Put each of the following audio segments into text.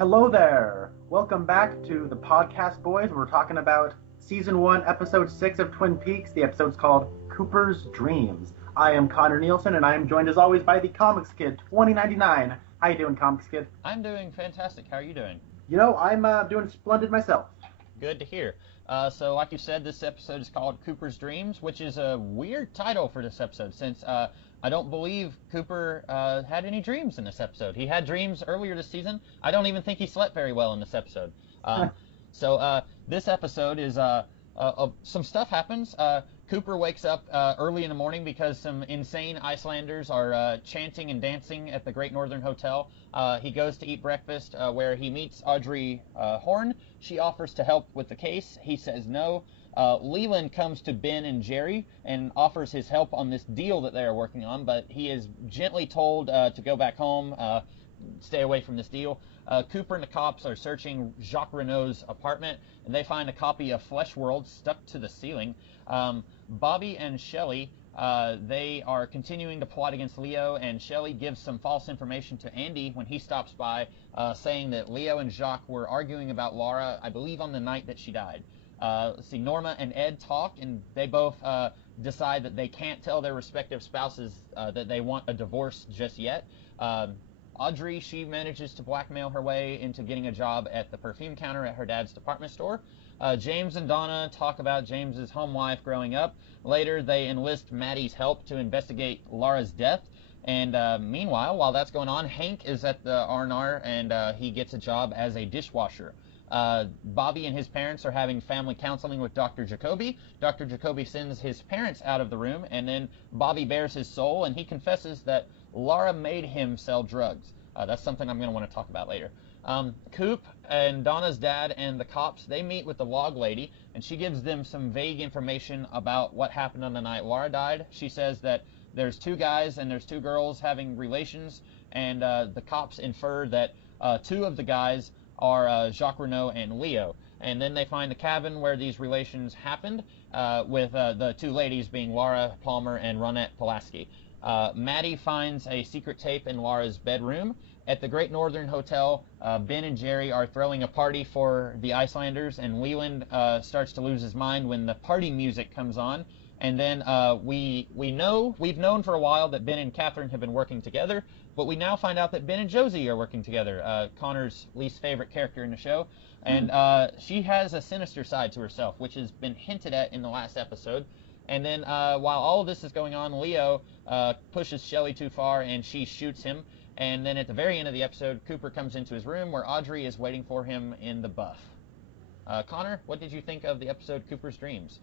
Hello there! Welcome back to the Podcast Boys. We're talking about Season 1, Episode 6 of Twin Peaks. The episode's called Cooper's Dreams. I am Connor Nielsen, and I am joined as always by the Comics Kid 2099. How you doing, Comics Kid? I'm doing fantastic. How are you doing? I'm doing splendid myself. Good to hear. So like you said, this episode is called Cooper's Dreams, which is a weird title for this episode since I don't believe Cooper had any dreams in this episode. He had dreams earlier this season. I don't even think he slept very well in this episode. So this episode is some stuff happens. Cooper wakes up early in the morning because some insane Icelanders are chanting and dancing at the Great Northern Hotel. He goes to eat breakfast where he meets Audrey Horne. She offers to help with the case. He says no. Leland comes to Ben and Jerry and offers his help on this deal that they are working on, but he is gently told to go back home, stay away from this deal. Cooper and the cops are searching Jacques Renault's apartment, and they find a copy of Flesh World stuck to the ceiling. Bobby and Shelley, they are continuing to plot against Leo, and Shelley gives some false information to Andy when he stops by, saying that Leo and Jacques were arguing about Laura, I believe on the night that she died. Let's see, Norma and Ed talk, and they both decide that they can't tell their respective spouses that they want a divorce just yet. Audrey, she manages to blackmail her way into getting a job at the perfume counter at her dad's department store. James and Donna talk about James's home life growing up. Later, they enlist Maddie's help to investigate Laura's death. And meanwhile, while that's going on, Hank is at the R&R, and he gets a job as a dishwasher. Bobby and his parents are having family counseling with Dr. Jacoby. Dr. Jacoby sends his parents out of the room, and then Bobby bares his soul, and he confesses that Laura made him sell drugs. That's something I'm going to want to talk about later. Coop and Donna's dad and the cops, they meet with the log lady, and she gives them some vague information about what happened on the night Laura died. She says that there's two guys and there's two girls having relations, and the cops infer that two of the guys are Jacques Renault and Leo. And then they find the cabin where these relations happened, with the two ladies being Laura Palmer and Ronette Pulaski. Maddie finds a secret tape in Laura's bedroom. At the Great Northern Hotel, Ben and Jerry are throwing a party for the Icelanders, and Leland starts to lose his mind when the party music comes on. And then we've known for a while that Ben and Catherine have been working together, but we now find out that Ben and Josie are working together, Connor's least favorite character in the show. And she has a sinister side to herself, which has been hinted at in the last episode. And then while all of this is going on, Leo pushes Shelley too far, and she shoots him. And then at the very end of the episode, Cooper comes into his room where Audrey is waiting for him in the buff. Connor, what did you think of the episode Cooper's Dreams?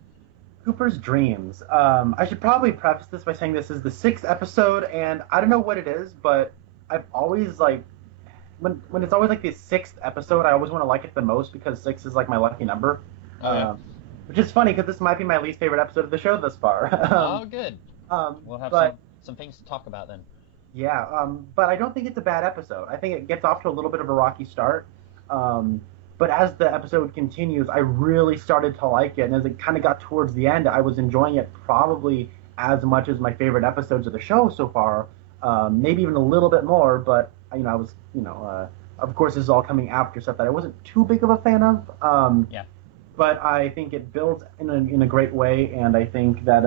Cooper's Dreams. I should probably preface this by saying this is the 6th episode, and I don't know what it is, but I've always, when it's always, the 6th episode, I always want to like it the most because 6 is, my lucky number. Oh, yeah. Which is funny, because this might be my least favorite episode of the show thus far. Oh, good. We'll have some things to talk about then. Yeah, but I don't think it's a bad episode. I think it gets off to a little bit of a rocky start. But as the episode continues, I really started to like it, and as it kind of got towards the end, I was enjoying it probably as much as my favorite episodes of the show so far, maybe even a little bit more, but, I was, of course this is all coming after stuff that I wasn't too big of a fan of. Yeah. But I think it builds in a great way, and I think that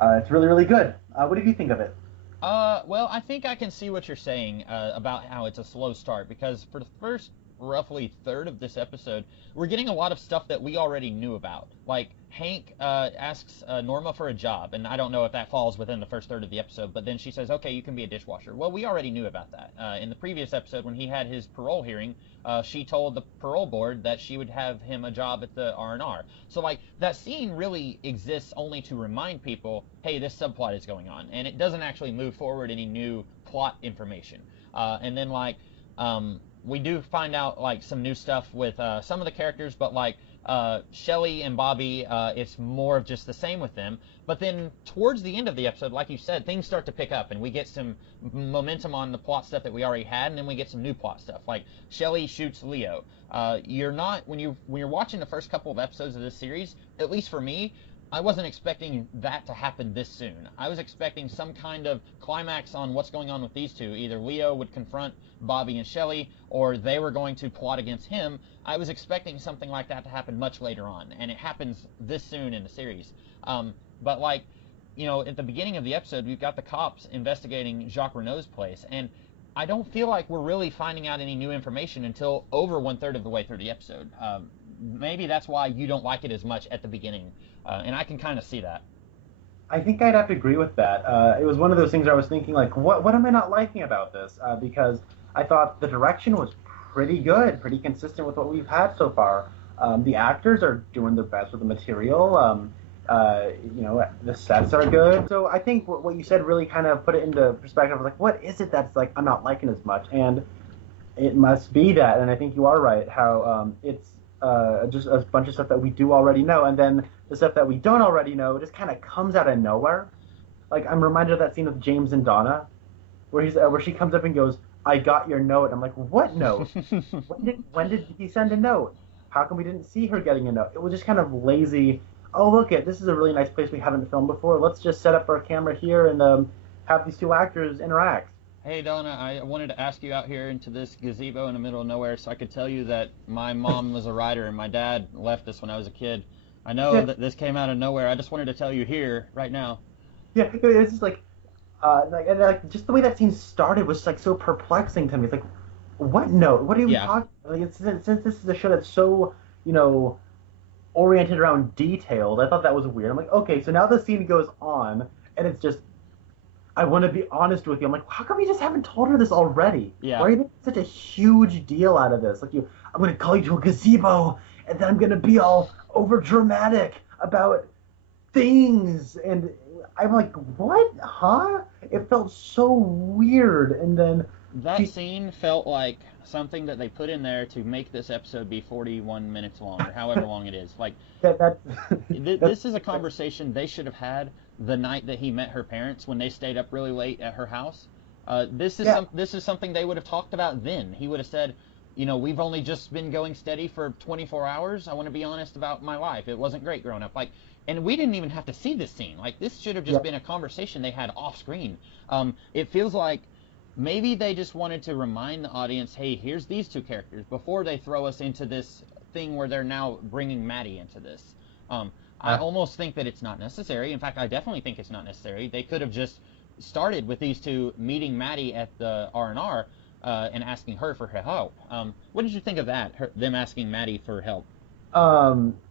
it's really, really good. What did you think of it? Well, I think I can see what you're saying about how it's a slow start, because for the first roughly third of this episode, we're getting a lot of stuff that we already knew about. Like, Hank asks Norma for a job, and I don't know if that falls within the first third of the episode, but then she says, okay, you can be a dishwasher. Well, we already knew about that. In the previous episode, when he had his parole hearing, she told the parole board that she would have him a job at the R&R. So, that scene really exists only to remind people, hey, this subplot is going on, and it doesn't actually move forward any new plot information. And then, we do find out, some new stuff with some of the characters, but, Shelley and Bobby, it's more of just the same with them. But then towards the end of the episode, like you said, things start to pick up, and we get some momentum on the plot stuff that we already had, and then we get some new plot stuff. Like, Shelley shoots Leo. You're not, when you're watching the first couple of episodes of this series, at least for me, I wasn't expecting that to happen this soon. I was expecting some kind of climax on what's going on with these two. Either Leo would confront Bobby and Shelley, or they were going to plot against him. I was expecting something like that to happen much later on, and it happens this soon in the series. But like, at the beginning of the episode, we've got the cops investigating Jacques Renault's place, and I don't feel like we're really finding out any new information until over 1/3 of the way through the episode. Maybe that's why you don't like it as much at the beginning, and I can kind of see that. I think I'd have to agree with that. It was one of those things where I was thinking, like, what am I not liking about this? Because I thought the direction was pretty good, pretty consistent with what we've had so far. The actors are doing their best with the material. The sets are good. So I think what you said really kind of put it into perspective. Like, what is it that's like I'm not liking as much? And it must be that. And I think you are right. How it's just a bunch of stuff that we do already know, and then the stuff that we don't already know just kind of comes out of nowhere. Like, I'm reminded of that scene with James and Donna, where she comes up and goes, "I got your note." I'm like, "What note? when did he send a note? How come we didn't see her getting a note?" It was just kind of lazy. Oh, look this is a really nice place we haven't filmed before. Let's just set up our camera here and have these two actors interact. Hey, Donna, I wanted to ask you out here into this gazebo in the middle of nowhere so I could tell you that my mom was a writer and my dad left us when I was a kid. I know that this came out of nowhere. I just wanted to tell you here, right now. Yeah, it's just like just the way that scene started was like so perplexing to me. It's like, what note? What are you talking? Like, since this is a show that's so oriented around detailed, I thought that was weird. I'm like, okay, so now the scene goes on, and it's just, I want to be honest with you. I'm like, how come you just haven't told her this already? Yeah. Why are you making such a huge deal out of this? Like, I'm going to call you to a gazebo, and then I'm going to be all over dramatic about things. And I'm like, what? Huh? It felt so weird. And then that scene felt like something that they put in there to make this episode be 41 minutes long, or however long it is. Like, this is a conversation they should have had the night that he met her parents when they stayed up really late at her house. This is something they would have talked about then. He would have said, we've only just been going steady for 24 hours. I want to be honest about my life. It wasn't great growing up. Like, and we didn't even have to see this scene. Like, this should have just been a conversation they had off screen. It feels like maybe they just wanted to remind the audience, hey, here's these two characters, before they throw us into this thing where they're now bringing Maddie into this. I almost think that it's not necessary. In fact, I definitely think it's not necessary. They could have just started with these two meeting Maddie at the R&R and asking her for her help. What did you think of that, them asking Maddie for help?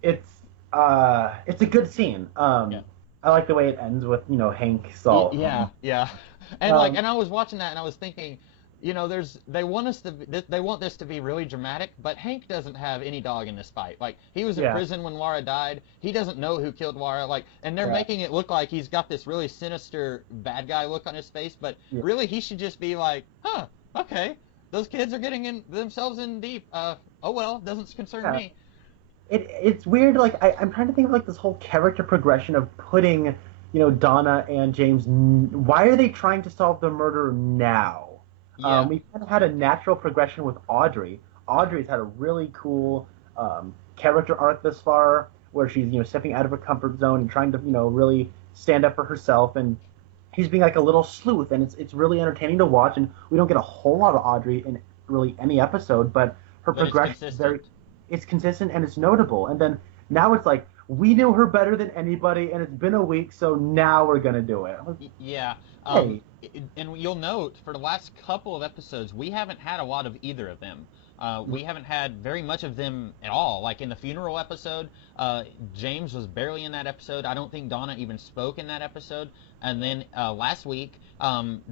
It's a good scene. I like the way it ends with, Hank Salt. Yeah. And and I was watching that and I was thinking, they want this to be really dramatic, but Hank doesn't have any dog in this fight. Like, he was in prison when Wara died. He doesn't know who killed Wara. Like, and they're making it look like he's got this really sinister bad guy look on his face, but really he should just be like, okay, those kids are getting themselves in deep. Oh well, doesn't concern me. It's weird. Like, I'm trying to think of like this whole character progression of putting, Donna and James. Why are they trying to solve the murder now? Yeah. We've kind of had a natural progression with Audrey. Audrey's had a really cool character arc this far, where she's stepping out of her comfort zone and trying to really stand up for herself, and she's being like a little sleuth, and it's really entertaining to watch. And we don't get a whole lot of Audrey in really any episode, but her progression is it's consistent and it's notable. And then now it's like, we knew her better than anybody, and it's been a week, so now we're gonna do it. Yeah. Hey. And you'll note, for the last couple of episodes, we haven't had a lot of either of them. We haven't had very much of them at all. Like, in the funeral episode, James was barely in that episode. I don't think Donna even spoke in that episode. And then last week,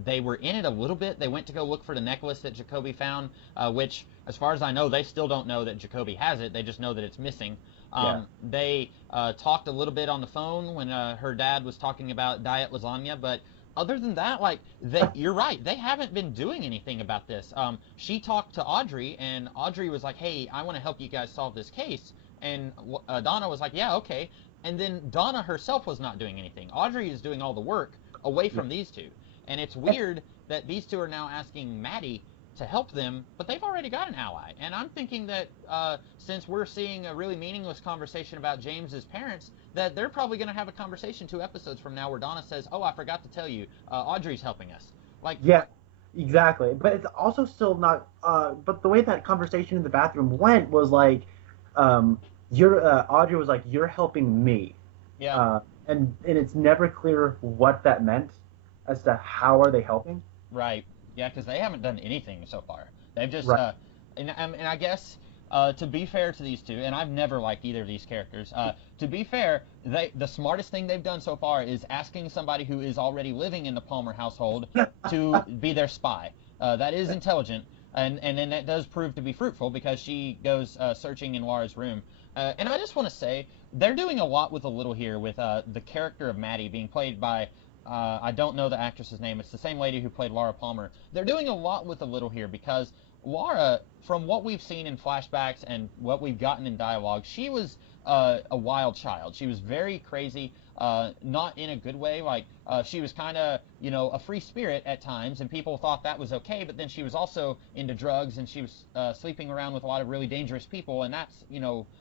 they were in it a little bit. They went to go look for the necklace that Jacoby found, which, as far as I know, they still don't know that Jacoby has it. They just know that it's missing. They talked a little bit on the phone when her dad was talking about diet lasagna, but other than that, you're right. They haven't been doing anything about this. She talked to Audrey, and Audrey was like, hey, I want to help you guys solve this case. And Donna was like, yeah, okay. And then Donna herself was not doing anything. Audrey is doing all the work away from these two. And it's weird that these two are now asking Maddie to help them, but they've already got an ally. And I'm thinking that since we're seeing a really meaningless conversation about James's parents, that they're probably going to have a conversation 2 episodes from now where Donna says, "Oh, I forgot to tell you, Audrey's helping us." Like, Yeah, exactly. But it's also still not. But the way that conversation in the bathroom went was like, you're Audrey was like, "You're helping me," yeah, and it's never clear what that meant as to how are they helping. right. Yeah, because they haven't done anything so far. They've just, Right. and I guess to be fair to these two, and I've never liked either of these characters. To be fair, the smartest thing they've done so far is asking somebody who is already living in the Palmer household to be their spy. That is intelligent, and then that does prove to be fruitful because she goes searching in Laura's room. And I just want to say they're doing a lot with a little here with the character of Maddie being played by I don't know the actress's name. It's the same lady who played Laura Palmer. They're doing a lot with a little here because Laura, from what we've seen in flashbacks and what we've gotten in dialogue, she was a wild child. She was very crazy, not in a good way. Like she was kind of, a free spirit at times, and people thought that was okay. But then she was also into drugs, and she was sleeping around with a lot of really dangerous people, and that's,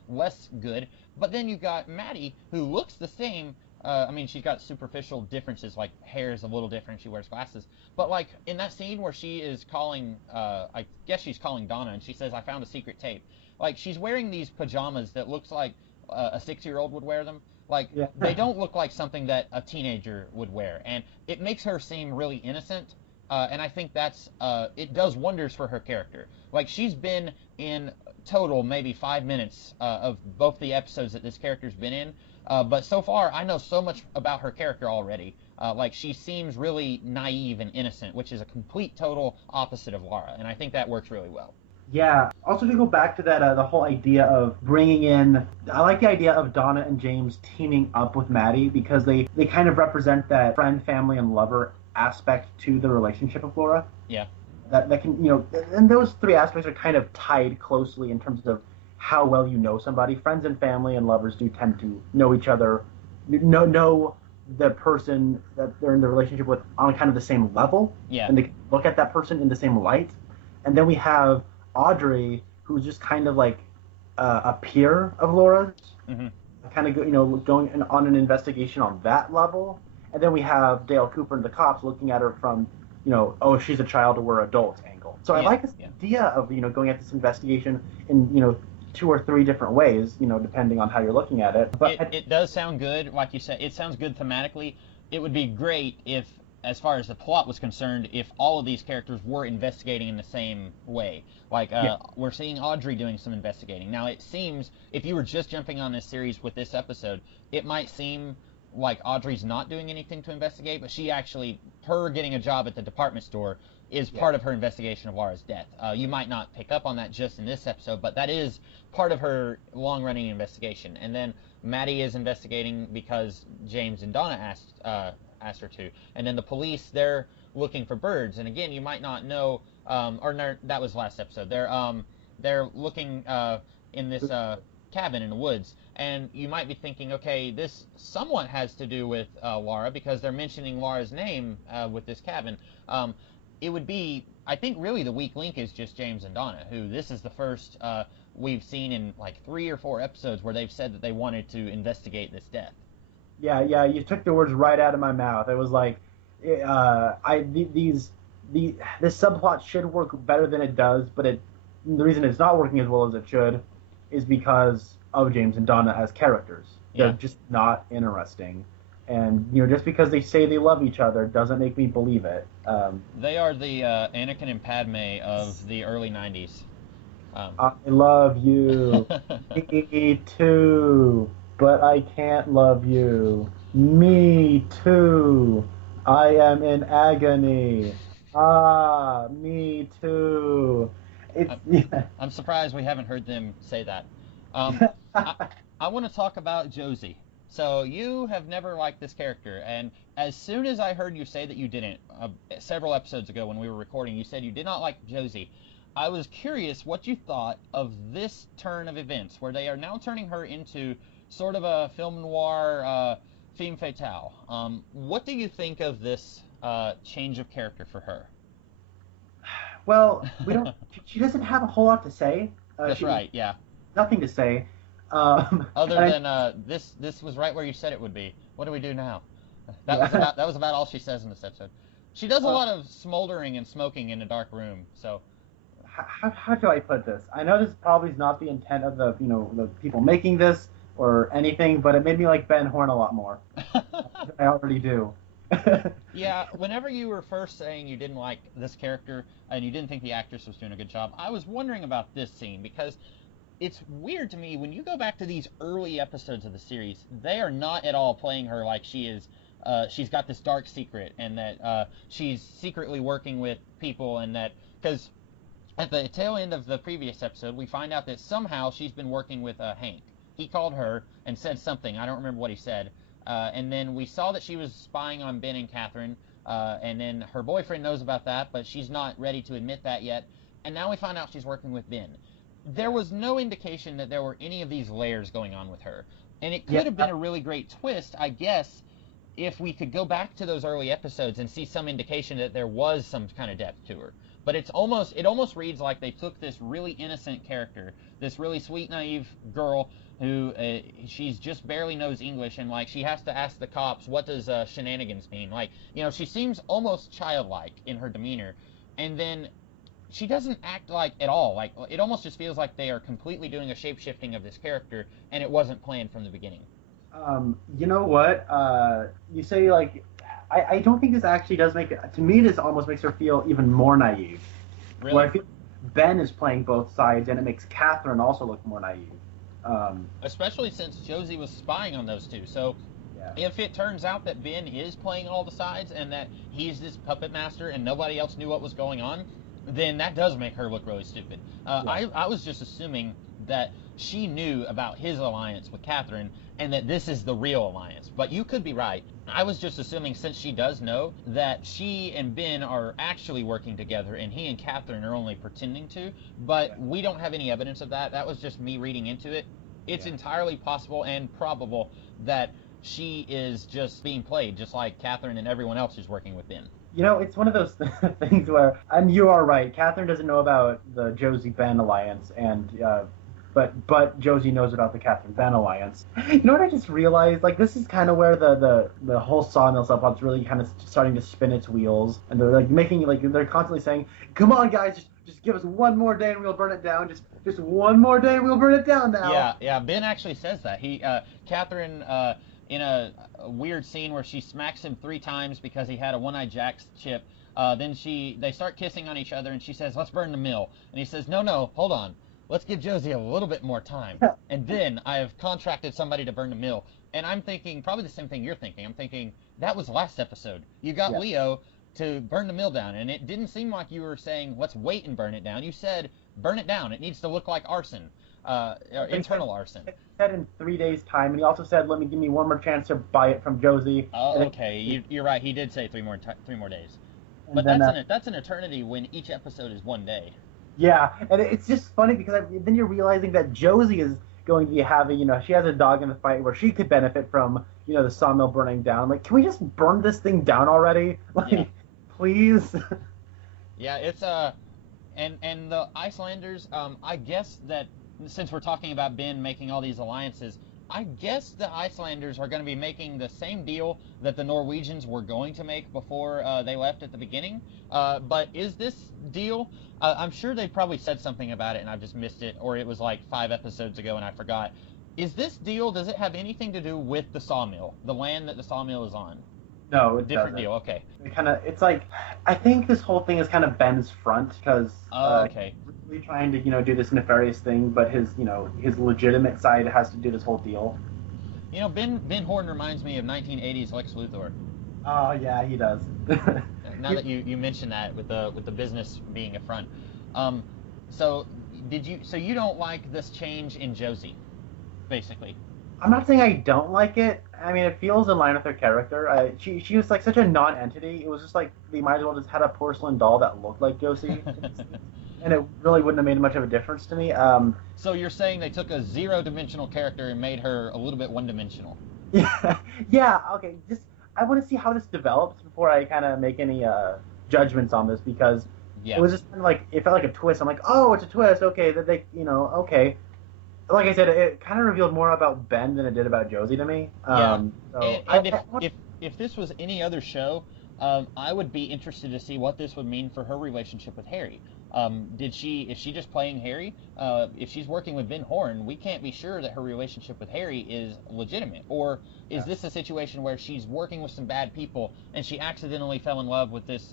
less good. But then you got Maddie, who looks the same. I mean, she's got superficial differences, like hair is a little different, she wears glasses. But like in that scene where she is calling, I guess she's calling Donna, and she says, "I found a secret tape." Like she's wearing these pajamas that looks like a 6-year-old would wear them. Like Yeah. they don't look like something that a teenager would wear, and it makes her seem really innocent. And I think that's it does wonders for her character. Like she's been in total maybe 5 minutes of both the episodes that this character's been in. But so far, I know so much about her character already. Like she seems really naive and innocent, which is a complete total opposite of Laura, and I think that works really well. Yeah. Also, to go back to that, the whole idea of bringing in, I like the idea of Donna and James teaming up with Maddie because they kind of represent that friend, family, and lover aspect to the relationship of Laura. Yeah. That can, and those three aspects are kind of tied closely in terms of how well you know somebody. Friends and family and lovers do tend to know each other, know the person that they're in the relationship with on kind of the same level, Yeah. and they look at that person in the same light. And then we have Audrey, who's just kind of like a peer of Laura's, Hmm. kind of going on an investigation on that level. And then we have Dale Cooper and the cops looking at her from, oh, she's a child or we're adults angle. So I Yeah, like this yeah. idea of, going at this investigation in, 2 or 3 different ways, depending on how you're looking at it. But It does sound good, like you said. It sounds good thematically. It would be great if, as far as the plot was concerned, if all of these characters were investigating in the same way. Like Yeah. we're seeing Audrey doing some investigating. Now it seems if you were just jumping on this series with this episode, it might seem like Audrey's not doing anything to investigate, but she actually, her getting a job at the department store is part of her investigation of Laura's death. You might not pick up on that just in this episode, but that is part of her long-running investigation. And then Maddie is investigating because James and Donna asked her to. And then the police, they're looking for birds. And again, you might not know, or no, that was last episode. They're looking in this cabin in the woods, and you might be thinking, okay, this somewhat has to do with Laura because they're mentioning Laura's name with this cabin. It would be, I think, really the weak link is just James and Donna, who this is the first we've seen in like 3 or 4 episodes where they've said that they wanted to investigate this death. Yeah, you took the words right out of my mouth. It was like, this subplot should work better than it does, but the reason it's not working as well as it should is because of James and Donna as characters. They're Yeah. just not interesting, and just because they say they love each other doesn't make me believe it. They are the Anakin and Padme of the early 90s. I love you, me too, but I can't love you. Me too. I am in agony. Ah, me too. It's I'm surprised we haven't heard them say that. I want to talk about Josie. So you have never liked this character, and as soon as I heard you say that you didn't, several episodes ago when we were recording, you said you did not like Josie. I was curious what you thought of this turn of events, where they are now turning her into sort of a film noir femme fatale. What do you think of this change of character for her? Well, we don't. She doesn't have a whole lot to say. That's right. Yeah. Nothing to say. Other And than this was right where you said it would be. What do we do now? yeah. That was about all she says in this episode. She does a Uh, lot of smoldering and smoking in a dark room. So how do I put this? I know this probably is not the intent of the people making this or anything, but it made me like Ben Horn a lot more. I already do. yeah, whenever you were first saying you didn't like this character and you didn't think the actress was doing a good job, I was wondering about this scene because it's weird to me when you go back to these early episodes of the series, they are not at all playing her like she is. She's got this dark secret, and that she's secretly working with people, and that because at the tail end of the previous episode, we find out that somehow she's been working with Hank. He called her and said something. I don't remember what he said. And then we saw that she was spying on Ben and Catherine, and then her boyfriend knows about that, but she's not ready to admit that yet. And now we find out she's working with Ben. There was no indication that there were any of these layers going on with her. And it could have been a really great twist, I guess, if we could go back to those early episodes and see some indication that there was some kind of depth to her. But it almost reads like they took this really innocent character, this really sweet, naive girl who she's just barely knows English, and like she has to ask the cops, what does shenanigans mean? Like, she seems almost childlike in her demeanor, and then she doesn't act like at all. Like, it almost just feels like they are completely doing a shape-shifting of this character, and it wasn't planned from the beginning. You know what? You say like, I don't think this actually does make it. To me, this almost makes her feel even more naive. Really? Where I feel Ben is playing both sides, and it makes Catherine also look more naive. Especially since Josie was spying on those two. So Yeah. if it turns out that Ben is playing all the sides and that he's this puppet master and nobody else knew what was going on, then that does make her look really stupid. I was just assuming that she knew about his alliance with Catherine and that this is the real alliance. But you could be right. I was just assuming, since she does know, that she and Ben are actually working together and he and Catherine are only pretending to. But we don't have any evidence of that. That was just me reading into it. It's entirely possible and probable that she is just being played, just like Catherine and everyone else who's working with Ben. It's one of those things where, and you are right, Catherine doesn't know about the Josie-Ben alliance, and but Josie knows about the Catherine-Ben alliance. You know what I just realized? Like, this is kind of where the whole Sawmill subplot's really kind of starting to spin its wheels, and they're like making, like, they're constantly saying, come on guys, just give us one more day and we'll burn it down, just one more day and we'll burn it down now. Yeah, Ben actually says that. Catherine, in a weird scene where she smacks him 3 times because he had a one-eyed Jack's chip. Then they start kissing on each other, and she says, "Let's burn the mill." And he says, "No, hold on. Let's give Josie a little bit more time. And then I have contracted somebody to burn the mill." And I'm thinking probably the same thing you're thinking. I'm thinking that was last episode. You got Leo to burn the mill down, and it didn't seem like you were saying, "Let's wait and burn it down." You said, "Burn it down. It needs to look like arson." Internal arson. He said in 3 days' time, and he also said, give me one more chance to buy it from Josie. Oh, okay. You're right. He did say 3 more days. But then, that's an eternity when each episode is 1 day. Yeah, and it's just funny because then you're realizing that Josie is going to be having, she has a dog in the fight where she could benefit from, the sawmill burning down. Like, can we just burn this thing down already? Like, please? Yeah, it's and the Icelanders, I guess that since we're talking about Ben making all these alliances, I guess the Icelanders are going to be making the same deal that the Norwegians were going to make before they left at the beginning. But is this deal, I'm sure they probably said something about it and I've just missed it, or it was like 5 episodes ago and I forgot. Is this deal, does it have anything to do with the sawmill, the land that the sawmill is on? No, it Different doesn't. deal, okay. It's like, I think this whole thing is kind of Ben's front, because okay. he's really trying to, do this nefarious thing, but his legitimate side has to do this whole deal. Ben Horton reminds me of 1980s Lex Luthor. Oh, yeah, he does. Now that you mention that with the business being a front. So you don't like this change in Josie, basically? I'm not saying I don't like it. I mean, it feels in line with her character. She was like such a non-entity. It was just like they might as well just had a porcelain doll that looked like Josie, and it really wouldn't have made much of a difference to me. So you're saying they took a 0-dimensional character and made her a little bit one-dimensional? Yeah. Okay. I want to see how this develops before I kind of make any judgments on this, because It was just kind of like, it felt like a twist. I'm like, oh, it's a twist. Okay, that they, okay. Like I said, it kind of revealed more about Ben than it did about Josie to me. Yeah, So and if this was any other show, I would be interested to see what this would mean for her relationship with Harry. Is she just playing Harry? If she's working with Ben Horn, we can't be sure that her relationship with Harry is legitimate. Or is this a situation where she's working with some bad people and she accidentally fell in love with this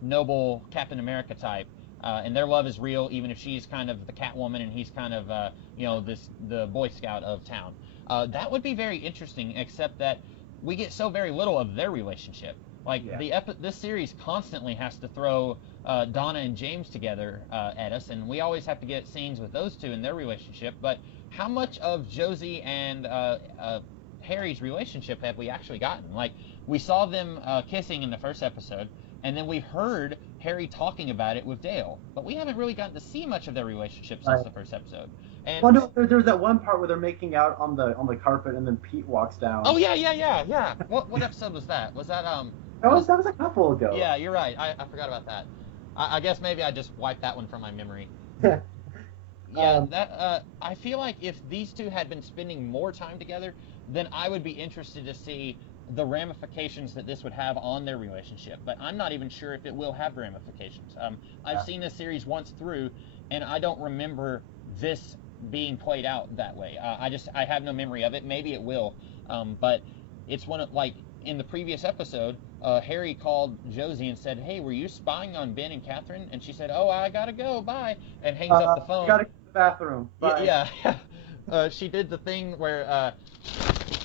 noble Captain America type? And their love is real, even if she's kind of the Catwoman and he's kind of, the Boy Scout of town. That would be very interesting, except that we get so very little of their relationship. Like, this series constantly has to throw Donna and James together at us, and we always have to get scenes with those two and their relationship. But how much of Josie and Harry's relationship have we actually gotten? Like, we saw them kissing in the first episode, and then we heard Harry talking about it with Dale, but we haven't really gotten to see much of their relationship since the first episode. And well, no, there's that one part where they're making out on the carpet, and then Pete walks down. Oh yeah. What episode was that? Was that That was a couple ago. Yeah, you're right. I forgot about that. I guess maybe I just wiped that one from my memory. I feel like if these two had been spending more time together, then I would be interested to see the ramifications that this would have on their relationship. But I'm not even sure if it will have ramifications. I've seen this series once through, and I don't remember this being played out that way. I have no memory of it. Maybe it will. But it's one of, like, in the previous episode, Harry called Josie and said, "Hey, were you spying on Ben and Catherine?" And she said, "Oh, I gotta go, bye," and hangs up the phone. You gotta go to the bathroom. Bye. Yeah. She did the thing where,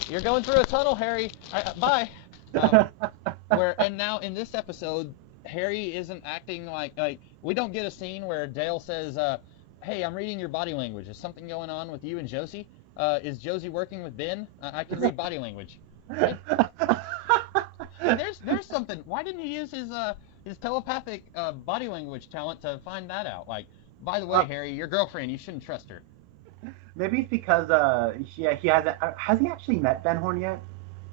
"You're going through a tunnel, Harry. Bye." And now in this episode, Harry isn't acting like we don't get a scene where Dale says, "Hey, I'm reading your body language. Is something going on with you and Josie? Is Josie working with Ben? I can read body language." Right? There's something. Why didn't he use his telepathic body language talent to find that out? Like, by the way, Harry, your girlfriend, you shouldn't trust her. Maybe it's because he has he actually met Ben Horn yet?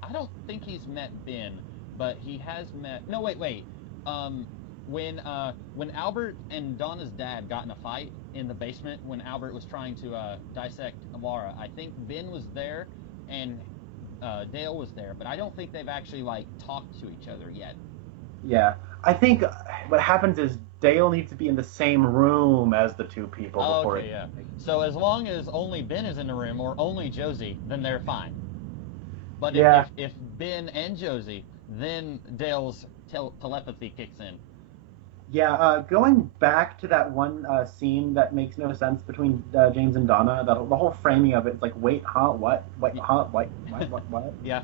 I don't think he's met Ben, but he has met. No, wait. When Albert and Donna's dad got in a fight in the basement when Albert was trying to dissect Laura, I think Ben was there and Dale was there, but I don't think they've actually talked to each other yet. Yeah, I think what happens is Dale needs to be in the same room as the two people before. Okay, yeah. So as long as only Ben is in the room or only Josie, then they're fine. But if Ben and Josie, then Dale's telepathy kicks in. Yeah, going back to that one scene that makes no sense between James and Donna, the whole framing of it, it's like, wait, huh, what, huh, what? Yeah.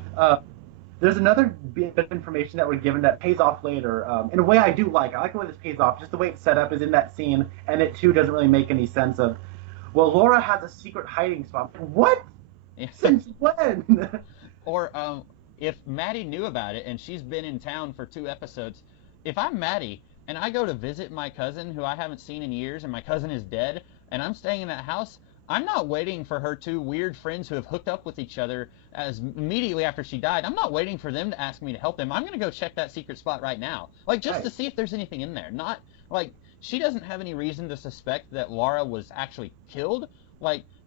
There's another bit of information that we're given that pays off later. In a way I do like. I like the way this pays off. Just the way it's set up is in that scene, and it too doesn't really make any sense of, well, Laura has a secret hiding spot. What? Yeah. Since when? Or if Maddie knew about it and she's been in town for 2 episodes, if I'm Maddie and I go to visit my cousin who I haven't seen in years and my cousin is dead and I'm staying in that house, I'm not waiting for her 2 weird friends who have hooked up with each other as immediately after she died. I'm not waiting for them to ask me to help them. I'm going to go check that secret spot right now. To see if there's anything in there. Not, she doesn't have any reason to suspect that Laura was actually killed.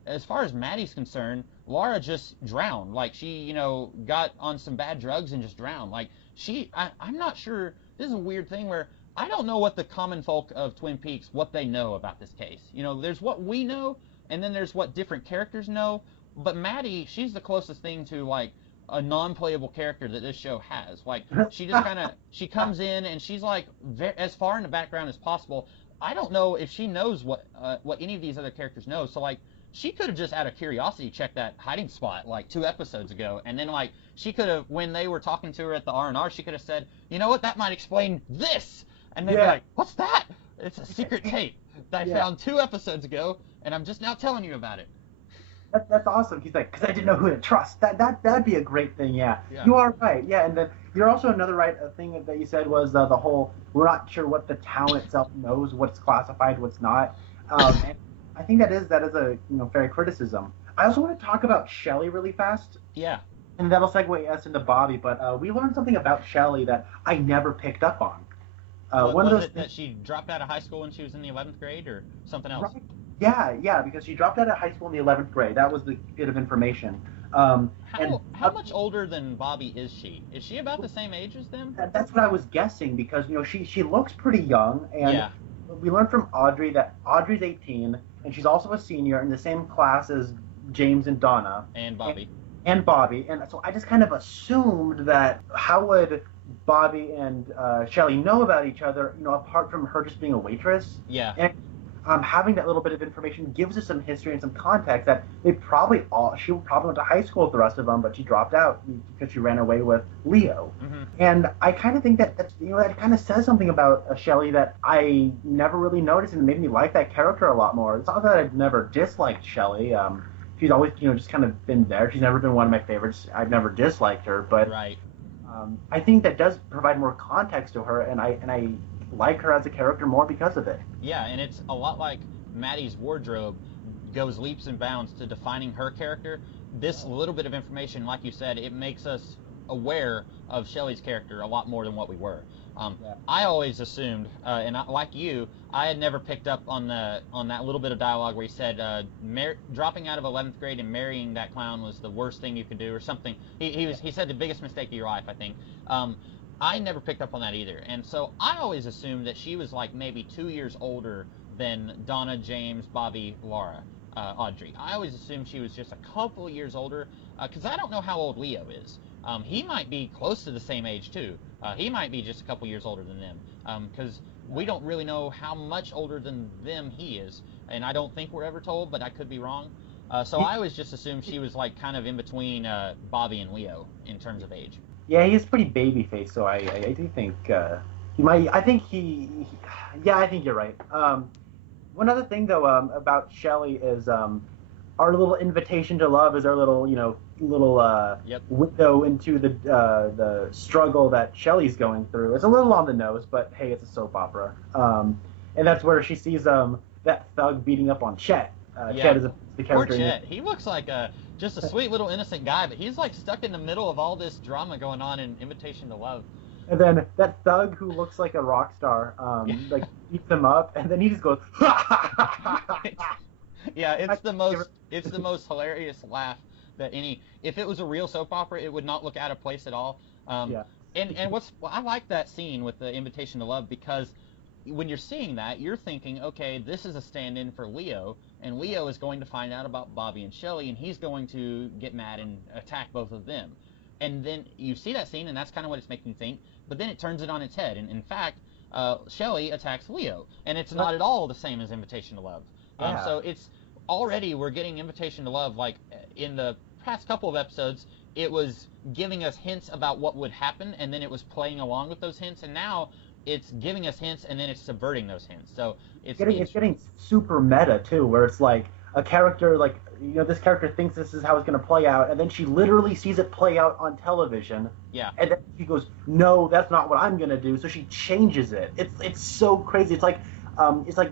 As far as Maddie's concerned, Laura just drowned. She, got on some bad drugs and just drowned. I'm not sure. This is a weird thing where I don't know what the common folk of Twin Peaks, what they know about this case. There's what we know, and then there's what different characters know. But Maddie, she's the closest thing to, a non-playable character that this show has. She just kind of, she comes in, and she's, as far in the background as possible. I don't know if she knows what any of these other characters know. So, she could have just out of curiosity checked that hiding spot 2 episodes ago, and then she could have, when they were talking to her at the R&R, she could have said, "You know what, that might explain this," and they'd be like, "What's that?" It's a secret tape that I found 2 episodes ago, and I'm just now telling you about it. That's awesome. He's like, because I didn't know who to trust. That'd be a great thing. Yeah. You are right. Yeah, and then you're also another right thing that you said was the whole, we're not sure what the town itself knows, what's classified, what's not. And I think that is a fair criticism. I also want to talk about Shelley really fast. Yeah. And that'll segue us into Bobby, but we learned something about Shelley that I never picked up on. One of Was those it that she dropped out of high school when she was in the 11th grade, or something else? right? Yeah, because she dropped out of high school in the 11th grade. That was the bit of information. And How much older than Bobby is she? Is she about the same age as them? that's what I was guessing because she looks pretty young, and Yeah, we learned from Audrey that Audrey's 18 and she's also a senior in the same class as James and Donna and and, Bobby. and Bobby, and so I just kind of assumed that how would Bobby and Shelley know about each other, apart from her just being a waitress. Yeah. And having that little bit of information gives us some history and some context that she probably went to high school with the rest of them, but she dropped out because she ran away with Leo. Mm-hmm. And I kind of think that kind of says something about Shelley that I never really noticed, and it made me like that character a lot more. It's not that I've never disliked Shelley. She's always just kind of been there. She's never been one of my favorites. I've never disliked her, but Right. I think that does provide more context to her, and I like her as a character more because of it. Yeah, and it's a lot like Maddie's wardrobe goes leaps and bounds to defining her character. This little bit of information, like you said, it makes us aware of Shelley's character a lot more than what we were. Yeah. I always assumed, like you, I had never picked up on that little bit of dialogue where he said dropping out of 11th grade and marrying that clown was the worst thing you could do, or something. He said the biggest mistake of your life, I think. I never picked up on that either, and so I always assumed that she was like maybe 2 years older than Donna, James, Bobby, Laura, Audrey. I always assumed she was just a couple years older, because I don't know how old Leo is. He might be close to the same age too. He might be just a couple years older than them, because we don't really know how much older than them he is, and I don't think we're ever told, but I could be wrong. So I always just assumed she was like kind of in between Bobby and Leo in terms of age. Yeah, he's pretty baby faced, so I do think he might. I think yeah, I think you're right. One other thing though about Shelley is our little invitation to love is our little Yep. window into the struggle that Shelley's going through. It's a little on the nose, but hey, it's a soap opera. And that's where she sees that thug beating up on Chet. Yeah. Chet is the Poor character. Chet. He looks like just a sweet little innocent guy, but he's like stuck in the middle of all this drama going on in Invitation to Love. And then that thug who looks like a rock star, like beats him up, and then he just goes, Yeah, it's the most hilarious laugh that if it was a real soap opera, it would not look out of place at all. Yeah. And I like that scene with the Invitation to Love, because when you're seeing that, you're thinking, okay, this is a stand-in for Leo, and Leo is going to find out about Bobby and Shelley, and he's going to get mad and attack both of them. And then you see that scene, and that's kind of what it's making you think, but then it turns it on its head, and in fact, Shelley attacks Leo, and it's not at all the same as Invitation to Love. Yeah. So it's already, we're getting Invitation to Love, like in the past couple of episodes, it was giving us hints about what would happen, and then it was playing along with those hints, and now it's giving us hints, and then it's subverting those hints. So it's getting super meta too, where it's like a character, like this character thinks this is how it's going to play out, and then she literally sees it play out on television. Yeah. And then she goes, "No, that's not what I'm going to do." So she changes it. It's so crazy. It's like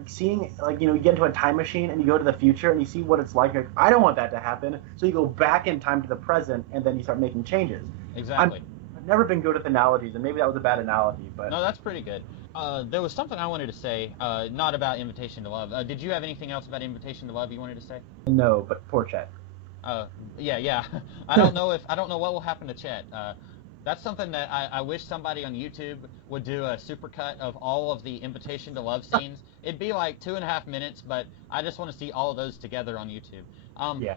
seeing, like, you get into a time machine and you go to the future and you see what it's like. Like, I don't want that to happen. So you go back in time to the present, and then you start making changes. Exactly. I've never been good with analogies, and maybe that was a bad analogy, but No, that's pretty good. There was something I wanted to say, not about Invitation to Love. Did you have anything else about Invitation to Love you wanted to say? no, but poor Chet. Yeah. I don't know what will happen to Chet. That's something that I wish somebody on YouTube would do a supercut of all of the Invitation to Love scenes. It'd be like 2.5 minutes, but I just want to see all of those together on YouTube. Yeah.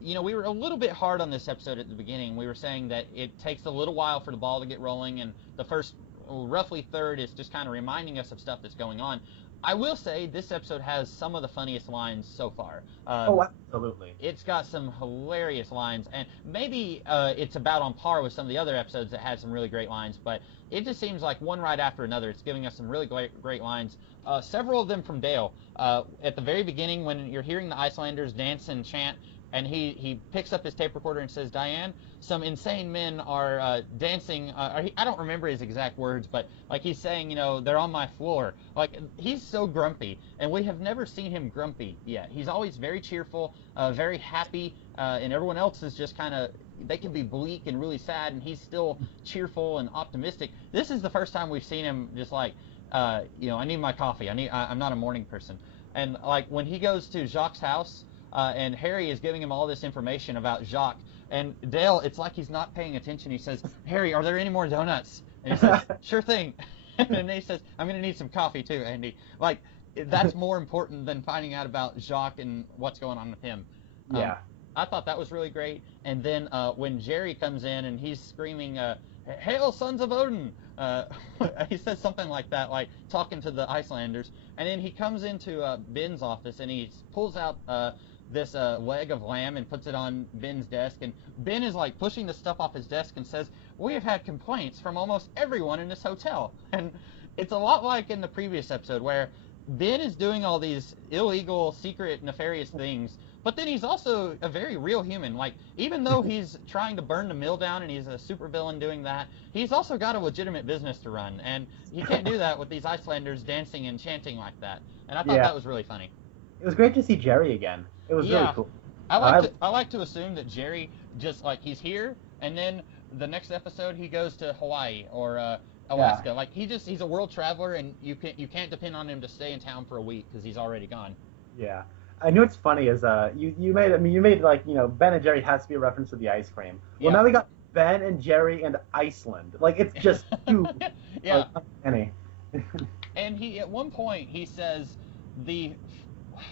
We were a little bit hard on this episode at the beginning. We were saying that it takes a little while for the ball to get rolling, and the first roughly third is just kind of reminding us of stuff that's going on. I will say this episode has some of the funniest lines so far. Oh, absolutely. It's got some hilarious lines, and maybe it's about on par with some of the other episodes that had some really great lines, but it just seems like one right after another. It's giving us some really great lines. Several of them from Dale. At the very beginning, when you're hearing the Icelanders dance and chant, and he picks up his tape recorder and says, "Diane, some insane men are dancing." I don't remember his exact words, but like he's saying, they're on my floor. Like, he's so grumpy, and we have never seen him grumpy yet. He's always very cheerful, very happy, and everyone else is just kind of they can be bleak and really sad, and he's still cheerful and optimistic. This is the first time we've seen him just like, I need my coffee. I'm not a morning person. And like when he goes to Jacques' house, and Harry is giving him all this information about Jacques, and Dale, it's like he's not paying attention. He says, "Harry, are there any more donuts?" And he says, "Sure thing." And then he says, "I'm gonna need some coffee too, Andy." Like that's more important than finding out about Jacques and what's going on with him. Yeah. I thought that was really great. And then when Jerry comes in and he's screaming, "Hail, sons of Odin!" He says something like that, like talking to the Icelanders. And then he comes into Ben's office and he pulls out this leg of lamb and puts it on Ben's desk. And Ben is like pushing the stuff off his desk and says, "We have had complaints from almost everyone in this hotel." And it's a lot like in the previous episode where Ben is doing all these illegal, secret, nefarious things, but then he's also a very real human. Like, even though he's trying to burn the mill down and he's a supervillain doing that, he's also got a legitimate business to run, and he can't do that with these Icelanders dancing and chanting like that. And I thought that was really funny. It was great to see Jerry again. It was really cool. I like to assume that Jerry just, like, he's here, and then the next episode he goes to Hawaii or Alaska. Like he's a world traveler, and you can't depend on him to stay in town for a week because he's already gone. Yeah, I know what's funny is you made like Ben and Jerry has to be a reference to the ice cream. Well, now we got Ben and Jerry and Iceland. Like it's just too funny. And he at one point he says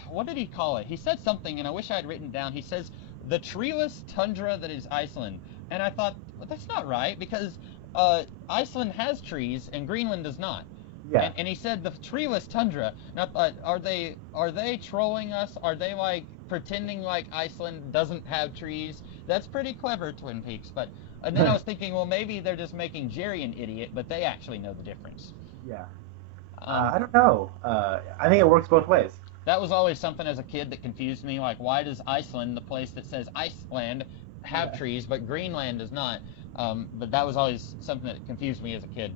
what did he call it? He said something, and I wish I had written it down. He says the treeless tundra that is Iceland, and I thought, well, that's not right because Iceland has trees and Greenland does not. Yeah. And he said the treeless tundra. And I thought, are they trolling us? Are they like pretending like Iceland doesn't have trees? That's pretty clever, Twin Peaks. And then I was thinking, well, maybe they're just making Jerry an idiot, but they actually know the difference. Yeah. I don't know. I think it works both ways. That was always something as a kid that confused me. Like, why does Iceland, the place that says Iceland, have trees, but Greenland does not? But that was always something that confused me as a kid.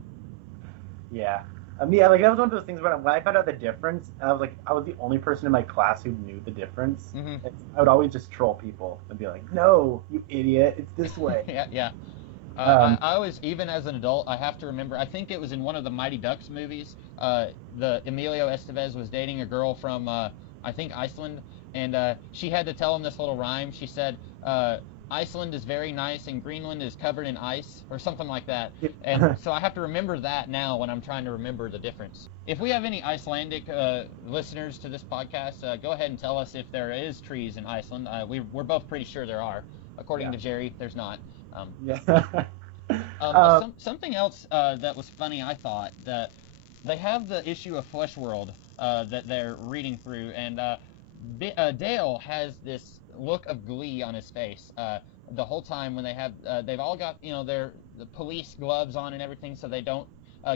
Yeah. Like that was one of those things when I found out the difference, I was the only person in my class who knew the difference. Mm-hmm. I would always just troll people and be like, "No, you idiot, it's this way." Yeah. I always, even as an adult, I have to remember, I think it was in one of the Mighty Ducks movies, the Emilio Estevez was dating a girl from, I think, Iceland, and she had to tell him this little rhyme. She said, Iceland is very nice and Greenland is covered in ice, or something like that. And so I have to remember that now when I'm trying to remember the difference. If we have any Icelandic listeners to this podcast, go ahead and tell us if there is trees in Iceland. We're both pretty sure there are. According to Jerry, there's not. Something else that was funny, I thought, that they have the issue of Fleshworld that they're reading through, and Dale has this look of glee on his face the whole time when they've all got the police gloves on and everything, so they don't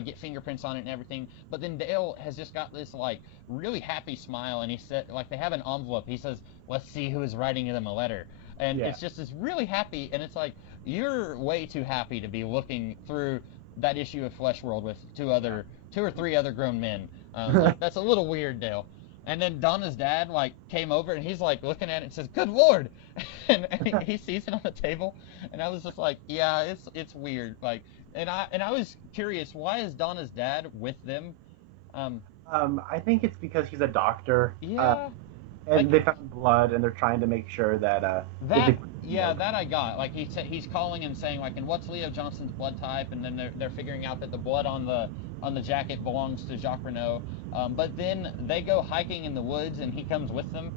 get fingerprints on it and everything. But then Dale has just got this like really happy smile, and he said, like, they have an envelope. He says, "Let's see who is writing them a letter." And it's just this really happy, and it's like, you're way too happy to be looking through that issue of Fleshworld with two or three other grown men. That's a little weird, Dale. And then Donna's dad came over and he's looking at it and says, "Good Lord," and he sees it on the table, and I was just like, yeah, it's weird. And I was curious, why is Donna's dad with them? I think it's because he's a doctor. Yeah. And they found blood, and they're trying to make sure that that I got. He's calling and saying and what's Leo Johnson's blood type, and then they're figuring out that the blood on the jacket belongs to Jacques Renault. But then they go hiking in the woods, and he comes with them.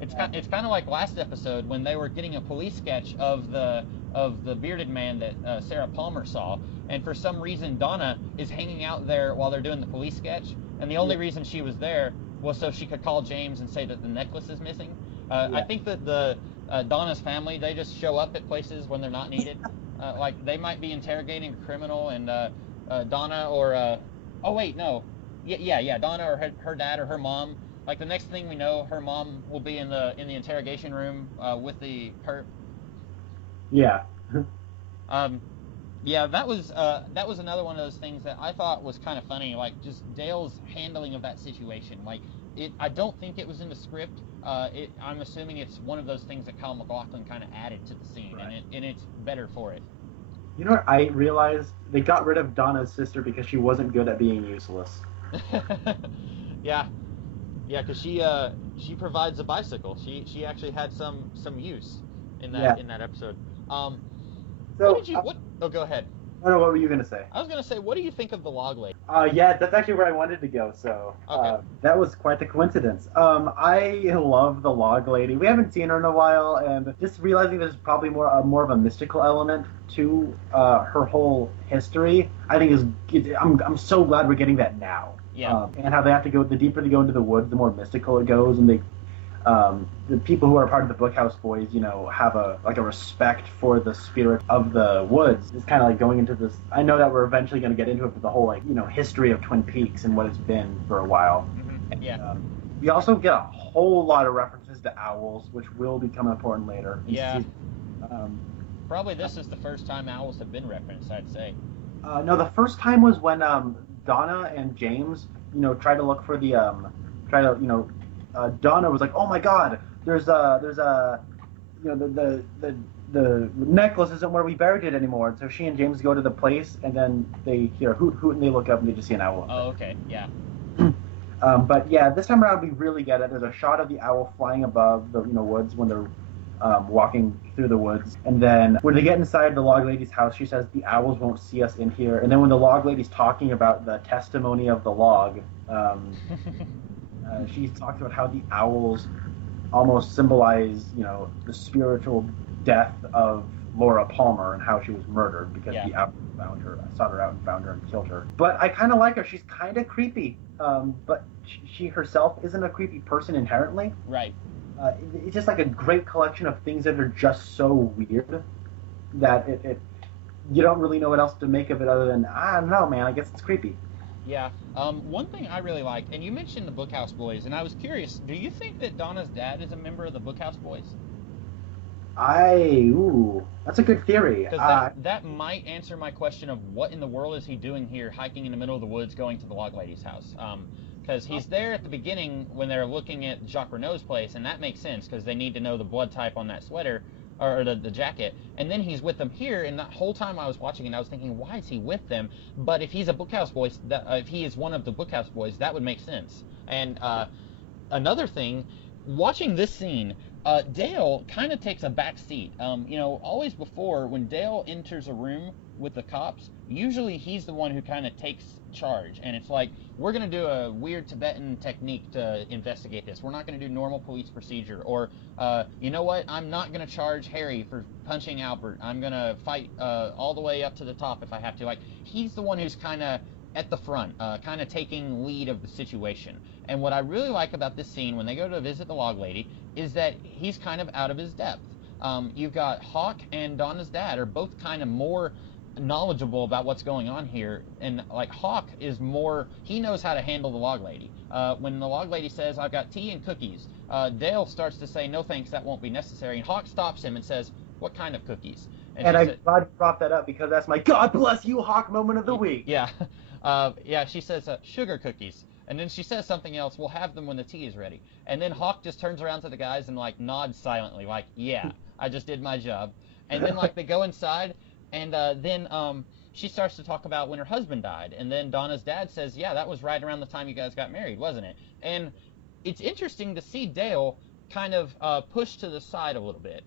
It's kind of like last episode when they were getting a police sketch of the bearded man that Sarah Palmer saw, and for some reason Donna is hanging out there while they're doing the police sketch, and the only reason she was there was so she could call James and say that the necklace is missing. I think that the Donna's family, they just show up at places when they're not needed. They might be interrogating a criminal, and Donna or Donna or her dad or her mom. The next thing we know, her mom will be in the interrogation room with the perp. Yeah. Yeah, that was another one of those things that I thought was kind of funny, like just Dale's handling of that situation. Like I don't think it was in the script. I'm assuming it's one of those things that Kyle MacLachlan kind of added to the scene, Right. and it's better for it. You know what I realized? They got rid of Donna's sister because she wasn't good at being useless. Yeah, yeah, because she provides a bicycle. She actually had some use Yeah. in that episode. What So, did you what? Oh, go ahead. I don't know, what were you gonna say? I was gonna say, what do you think of the log lady? Yeah, that's actually where I wanted to go. So Okay. that was quite the coincidence. I love the log lady. We haven't seen her in a while, and just realizing there's probably more of a mystical element to her whole history. I think I'm so glad we're getting that now. Yeah. And how they have to go. The deeper they go into the woods, the more mystical it goes, and the people who are part of the Bookhouse Boys, have a respect for the spirit of the woods. It's kind of like going into this. I know that we're eventually going to get into it, but the whole history of Twin Peaks and what it's been for a while. Mm-hmm. Yeah. We also get a whole lot of references to owls, which will become important later. Yeah. Um, Probably this is the first time owls have been referenced, I'd say. no, the first time was when Donna and James, tried to look for the Donna was like, "Oh my God, there's a the necklace isn't where we buried it anymore." And so she and James go to the place, and then they hear a hoot hoot, and they look up and they just see an owl. Oh, okay, yeah. But yeah, this time around we really get it. There's a shot of the owl flying above the woods when they're walking through the woods, and then when they get inside the log lady's house, she says the owls won't see us in here. And then when the log lady's talking about the testimony of the log. She talks about how the owls almost symbolize, the spiritual death of Laura Palmer and how she was murdered because the owls found her, sought her out and found her and killed her. But I kind of like her. She's kind of creepy, but she herself isn't a creepy person inherently. Right. It's just like a great collection of things that are just so weird that you don't really know what else to make of it other than, I don't know, man, I guess it's creepy. Yeah. One thing I really like, and you mentioned the Bookhouse Boys, and I was curious, do you think that Donna's dad is a member of the Bookhouse Boys? That's a good theory. Because that might answer my question of what in the world is he doing here, hiking in the middle of the woods, going to the log lady's house. Because he's there at the beginning when they're looking at Jacques Renault's place, and that makes sense because they need to know the blood type on that sweater, or the jacket, and then he's with them here, and that whole time I was watching it, I was thinking, why is he with them? But if he's a Bookhouse Boy, if he is one of the Bookhouse Boys, that would make sense. And another thing, watching this scene, Dale kind of takes a back seat. Always before, when Dale enters a room with the cops, usually he's the one who kind of takes charge, and it's like, we're going to do a weird Tibetan technique to investigate this. We're not going to do normal police procedure, or you know what, I'm not going to charge Harry for punching Albert. I'm going to fight all the way up to the top if I have to. Like, he's the one who's kind of at the front, kind of taking lead of the situation. And what I really like about this scene when they go to visit the log lady is that he's kind of out of his depth. You've got Hawk and Donna's dad are both kind of more knowledgeable about what's going on here, and like Hawk is more, he knows how to handle the log lady. When the log lady says, "I've got tea and cookies," Dale starts to say, "No thanks, that won't be necessary," and Hawk stops him and says, "What kind of cookies?" And I'm glad you brought that up because that's my God bless you Hawk moment of the week. Yeah. She says sugar cookies, and then she says something else, "We'll have them when the tea is ready." And then Hawk just turns around to the guys and like nods silently, like, "Yeah, I just did my job." And then like they go inside, and then she starts to talk about when her husband died, and then Donna's dad says, "Yeah, that was right around the time you guys got married, wasn't it?" And it's interesting to see Dale kind of pushed to the side a little bit.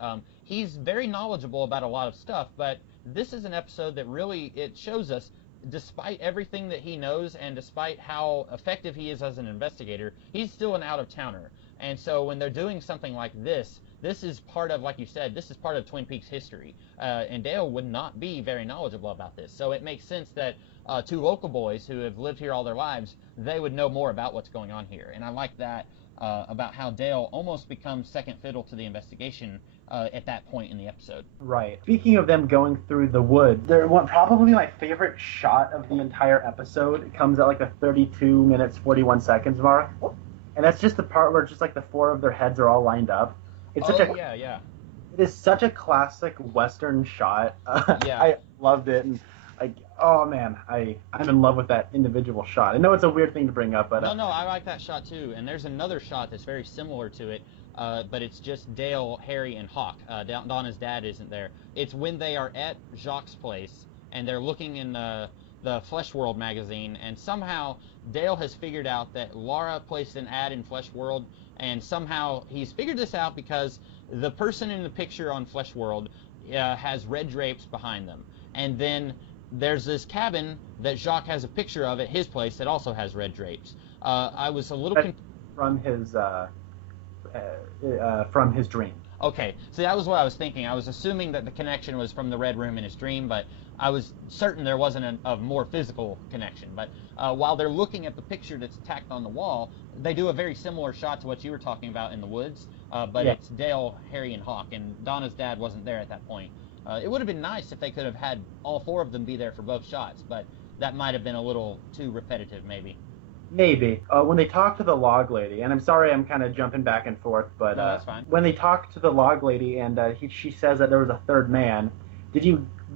He's very knowledgeable about a lot of stuff, but this is an episode that really, it shows us, despite everything that he knows and despite how effective he is as an investigator, he's still an out-of-towner. And so when they're doing something like this is part of, like you said, this is part of Twin Peaks history. And Dale would not be very knowledgeable about this. So it makes sense that two local boys who have lived here all their lives, they would know more about what's going on here. And I like that about how Dale almost becomes second fiddle to the investigation at that point in the episode. Right. Speaking of them going through the woods, probably my favorite shot of the entire episode. It comes at like a 32 minutes 41 seconds mark, and that's just the part where just like the four of their heads are all lined up. It's such yeah. It is such a classic Western shot. Yeah. I loved it, and like, oh man, I'm in love with that individual shot. I know it's a weird thing to bring up, but No, I like that shot too. And there's another shot that's very similar to it, but it's just Dale, Harry, and Hawk. Donna's dad isn't there. It's when they are at Jacques' place and they're looking in the Flesh World magazine, and somehow Dale has figured out that Laura placed an ad in Flesh World, and somehow he's figured this out because the person in the picture on Flesh World has red drapes behind them. And then there's this cabin that Jacques has a picture of at his place that also has red drapes. I was a little from his dream. Okay, so that was what I was thinking. I was assuming that the connection was from the red room in his dream, but I was certain there wasn't a more physical connection. But while they're looking at the picture that's tacked on the wall, they do a very similar shot to what you were talking about in the woods, but it's Dale, Harry, and Hawk, and Donna's dad wasn't there at that point. It would have been nice if they could have had all four of them be there for both shots, but that might have been a little too repetitive, maybe. Maybe. When they talk to the log lady, and I'm sorry I'm kind of jumping back and forth, but No, that's fine. when they talk to the log lady and she says that there was a third man, do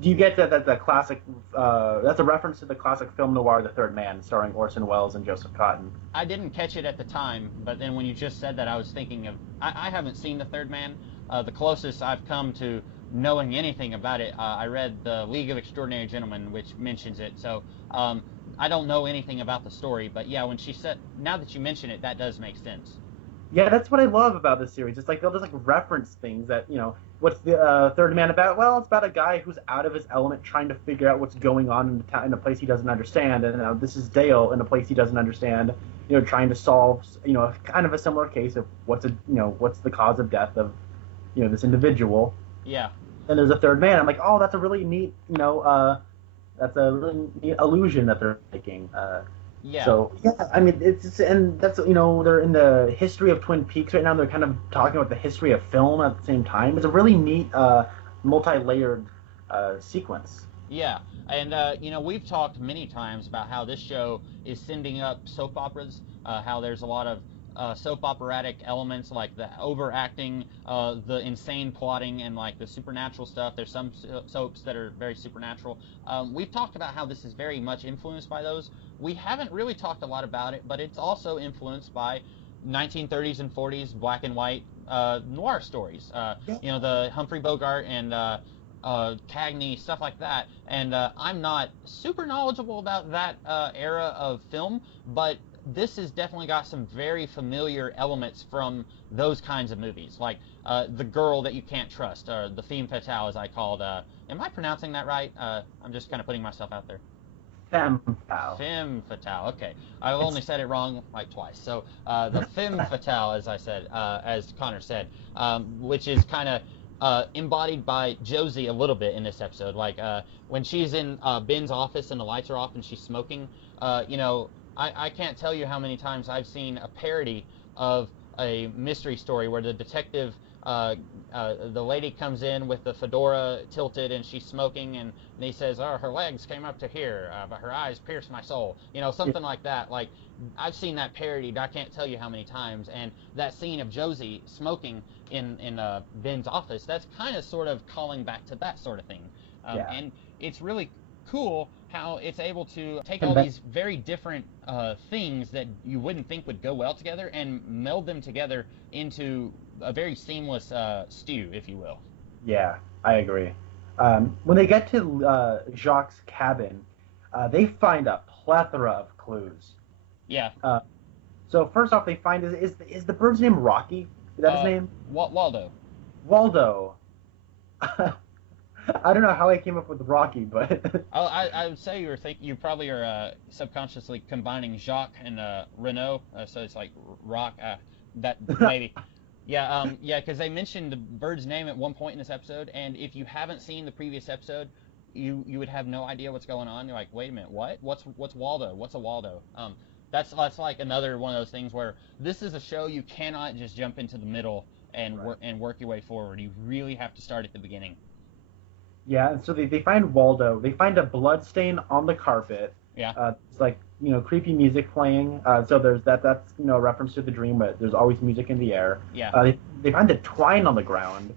you get that the classic, that's a reference to the classic film noir The Third Man, starring Orson Welles and Joseph Cotten? I didn't catch it at the time, but then when you just said that, I was thinking of, I haven't seen The Third Man. The closest I've come to knowing anything about it, I read The League of Extraordinary Gentlemen, which mentions it, so I don't know anything about the story, but yeah, when she said, now that you mention it, that does make sense. Yeah, that's what I love about this series. It's like they'll just like reference things that, what's the Third Man about? Well, it's about a guy who's out of his element trying to figure out what's going on in, in a place he doesn't understand. And this is Dale in a place he doesn't understand, trying to solve, kind of a similar case of what's the cause of death of, this individual. Yeah. And there's a third man. I'm like, oh, that's a really neat, that's a really neat illusion that they're making. Yeah. So yeah, I mean, and that's they're in the history of Twin Peaks right now. They're kind of talking about the history of film at the same time. It's a really neat, multi-layered sequence. Yeah, and we've talked many times about how this show is sending up soap operas. How there's a lot of soap operatic elements like the overacting, the insane plotting, and like the supernatural stuff. There's some soaps that are very supernatural. We've talked about how this is very much influenced by those. We haven't really talked a lot about it, but it's also influenced by 1930s and 40s black and white noir stories. The Humphrey Bogart and Cagney, stuff like that. And I'm not super knowledgeable about that era of film, but this has definitely got some very familiar elements from those kinds of movies, like The Girl That You Can't Trust, or The Femme Fatale, as I called. Am I pronouncing that right? I'm just kind of putting myself out there. Femme Fatale. Femme Fatale. Okay, I've only said it wrong like twice. So the Femme Fatale, as I said, as Connor said, which is kind of embodied by Josie a little bit in this episode. Like when she's in Ben's office and the lights are off and she's smoking, I can't tell you how many times I've seen a parody of a mystery story where the detective, the lady comes in with the fedora tilted and she's smoking, and he says, oh, her legs came up to here, but her eyes pierced my soul. Something like that. Like, I've seen that parodied, I can't tell you how many times, and that scene of Josie smoking in Ben's office, that's kind of sort of calling back to that sort of thing. And it's really cool how it's able to take all these very different things that you wouldn't think would go well together and meld them together into a very seamless stew, if you will. Yeah, I agree. When they get to Jacques' cabin, they find a plethora of clues. Yeah. So first off, they find is the bird's name Rocky? Is that his name? Waldo. Waldo. I don't know how I came up with Rocky, but I would say you probably are subconsciously combining Jacques and Renault, so it's like Rock. That maybe, yeah, because they mentioned the bird's name at one point in this episode, and if you haven't seen the previous episode, you would have no idea what's going on. You're like, wait a minute, what? What's Waldo? What's a Waldo? That's like another one of those things where this is a show you cannot just jump into the middle and work your way forward. You really have to start at the beginning. Yeah, and so they find Waldo. They find a blood stain on the carpet. Yeah. It's like, creepy music playing. So there's that's a reference to the dream, but there's always music in the air. Yeah. They find the twine on the ground.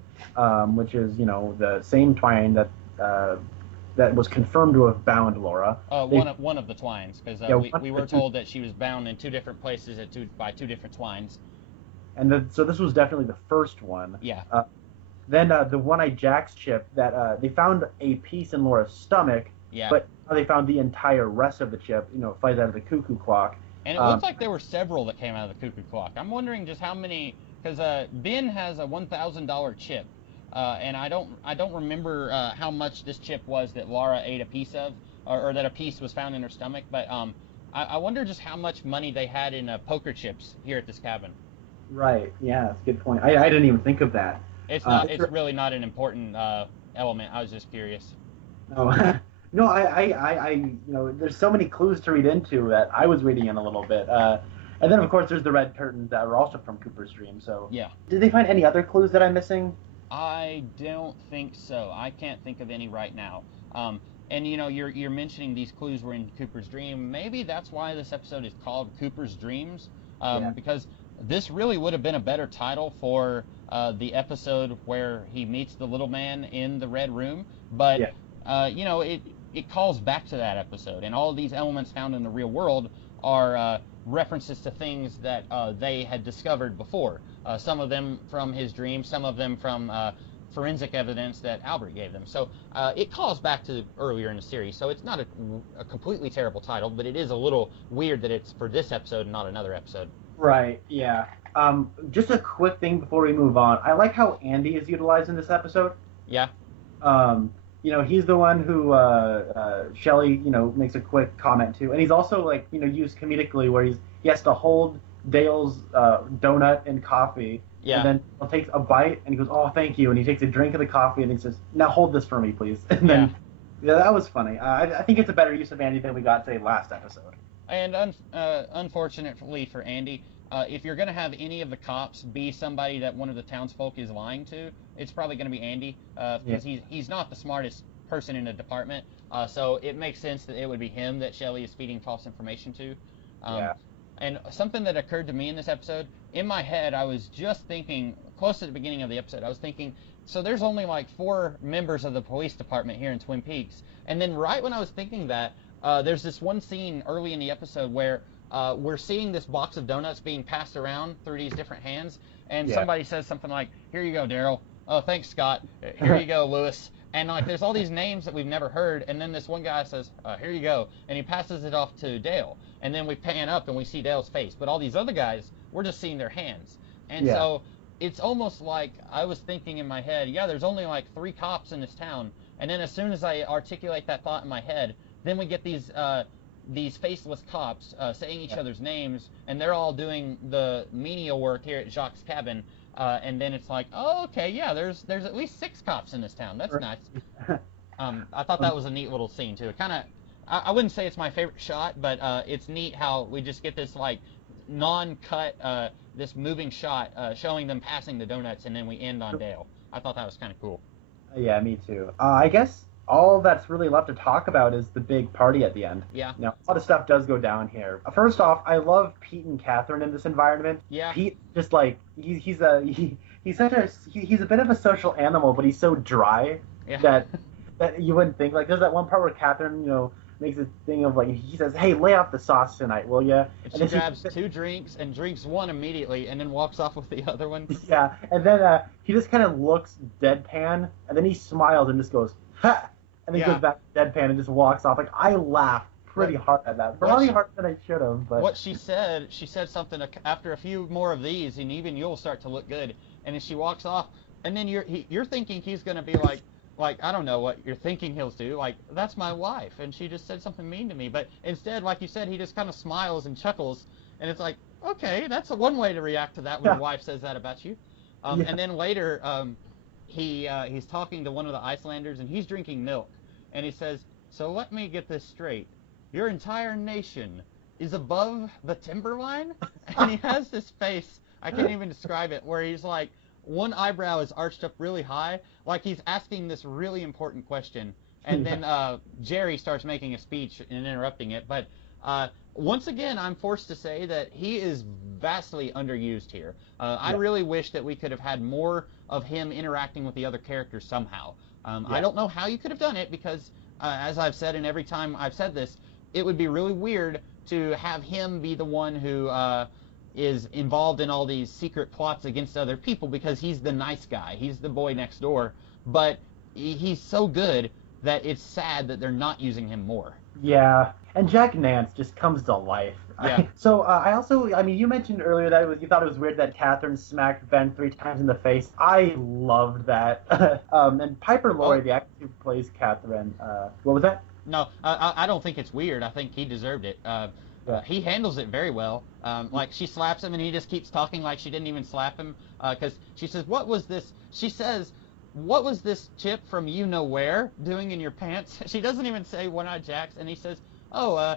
which is the same twine that was confirmed to have bound Laura. One of the twines, because Yeah, we were told that she was bound in two different places by two different twines. And so this was definitely the first one. Yeah. Then the One-Eyed Jack's chip that they found a piece in Laura's stomach, Yeah. but they found the entire rest of the chip, flies out of the cuckoo clock. And it looks like there were several that came out of the cuckoo clock. I'm wondering just how many, because Ben has a $1,000 chip, and I don't remember how much this chip was that Laura ate a piece of, or that a piece was found in her stomach. But I wonder just how much money they had in poker chips here at this cabin. Right. Yeah, that's a good point. I didn't even think of that. It's not. It's really not an important element. I was just curious. No, no. There's so many clues to read into that I was reading in a little bit. And then of course there's the red curtains that are also from Cooper's Dream. So yeah. Did they find any other clues that I'm missing? I don't think so. I can't think of any right now. And you're mentioning these clues were in Cooper's Dream. Maybe that's why this episode is called Cooper's Dreams, because this really would have been a better title for the episode where he meets the little man in the red room. But it calls back to that episode, and all of these elements found in the real world are references to things that they had discovered before. Some of them from his dream, some of them from forensic evidence that Albert gave them. So it calls back to earlier in the series. So it's not a completely terrible title, but it is a little weird that it's for this episode and not another episode. Right, yeah. Just a quick thing before we move on. I like how Andy is utilized in this episode. Yeah. He's the one who Shelley, makes a quick comment to, and he's also used comedically where he has to hold Dale's donut and coffee, and then he takes a bite and he goes, "Oh, thank you," and he takes a drink of the coffee and he says, "Now hold this for me, please." And then that was funny. I think it's a better use of Andy than we got say last episode. And unfortunately for Andy, if you're going to have any of the cops be somebody that one of the townsfolk is lying to, it's probably going to be Andy, because he's not the smartest person in the department. So it makes sense that it would be him that Shelley is feeding false information to. And something that occurred to me in this episode, in my head, I was just thinking, close to the beginning of the episode, I was thinking, so there's only 4 members of the police department here in Twin Peaks. And then right when I was thinking that, there's this one scene early in the episode where we're seeing this box of donuts being passed around through these different hands, and somebody says something like, "Here you go, Daryl. Oh, thanks, Scott. Here you go, Lewis." And there's all these names that we've never heard, and then this one guy says, "Here you go," and he passes it off to Dale. And then we pan up and we see Dale's face, but all these other guys, we're just seeing their hands. And so it's almost like I was thinking in my head, there's only 3 cops in this town, and then as soon as I articulate that thought in my head, then we get these faceless cops saying each other's names, and they're all doing the menial work here at Jacques' cabin. And then it's like, oh, okay, there's at least 6 cops in this town. That's nice. I thought that was a neat little scene too. It kind of, I wouldn't say it's my favorite shot, but it's neat how we just get this non-cut, this moving shot showing them passing the donuts, and then we end on Dale. I thought that was kind of cool. Yeah, me too. I guess all that's really left to talk about is the big party at the end. Yeah. Now, a lot of stuff does go down here. First off, I love Pete and Catherine in this environment. Yeah. Pete just he's a bit of a social animal, but he's so dry that you wouldn't think. There's that one part where Catherine, makes a thing of he says, "Hey, lay off the sauce tonight, will ya?" And she grabs 2 drinks and drinks one immediately, and then walks off with the other one. Yeah, and then he just kind of looks deadpan, and then he smiles and just goes, "Ha!" And then goes back to deadpan and just walks off. I laughed pretty hard at that. Probably harder than I should have. But what she said something after a few more of these, and even you'll start to look good. And then she walks off, and then you're thinking he's gonna be like I don't know what you're thinking he'll do. That's my wife, and she just said something mean to me. But instead, like you said, he just kind of smiles and chuckles, and it's like, okay, that's one way to react to that when your wife says that about you. And then later, he's talking to one of the Icelanders, and he's drinking milk. And he says, "So let me get this straight. Your entire nation is above the timberline?" And he has this face, I can't even describe it, where he's one eyebrow is arched up really high, like he's asking this really important question. And then Jerry starts making a speech and interrupting it. But once again, I'm forced to say that he is vastly underused here. I Yeah. really wish that we could have had more of him interacting with the other characters somehow. I Yeah. don't know how you could have done it because, as I've said, and every time I've said this, it would be really weird to have him be the one who is involved in all these secret plots against other people because he's the nice guy. He's the boy next door. But he's so good that it's sad that they're not using him more. Yeah, and Jack Nance just comes to life. Yeah. So I also, I mean, you mentioned earlier that you thought it was weird that Catherine smacked Ben 3 times in the face. I loved that. And Piper Laurie, the actor who plays Catherine, what was that? No, I don't think it's weird. I think he deserved it. Yeah. He handles it very well. Like she slaps him and he just keeps talking like she didn't even slap him. Because she says, "What was this?" She says, "What was this chip from you know where doing in your pants?" She doesn't even say One-Eyed Jacks, and he says, "Oh,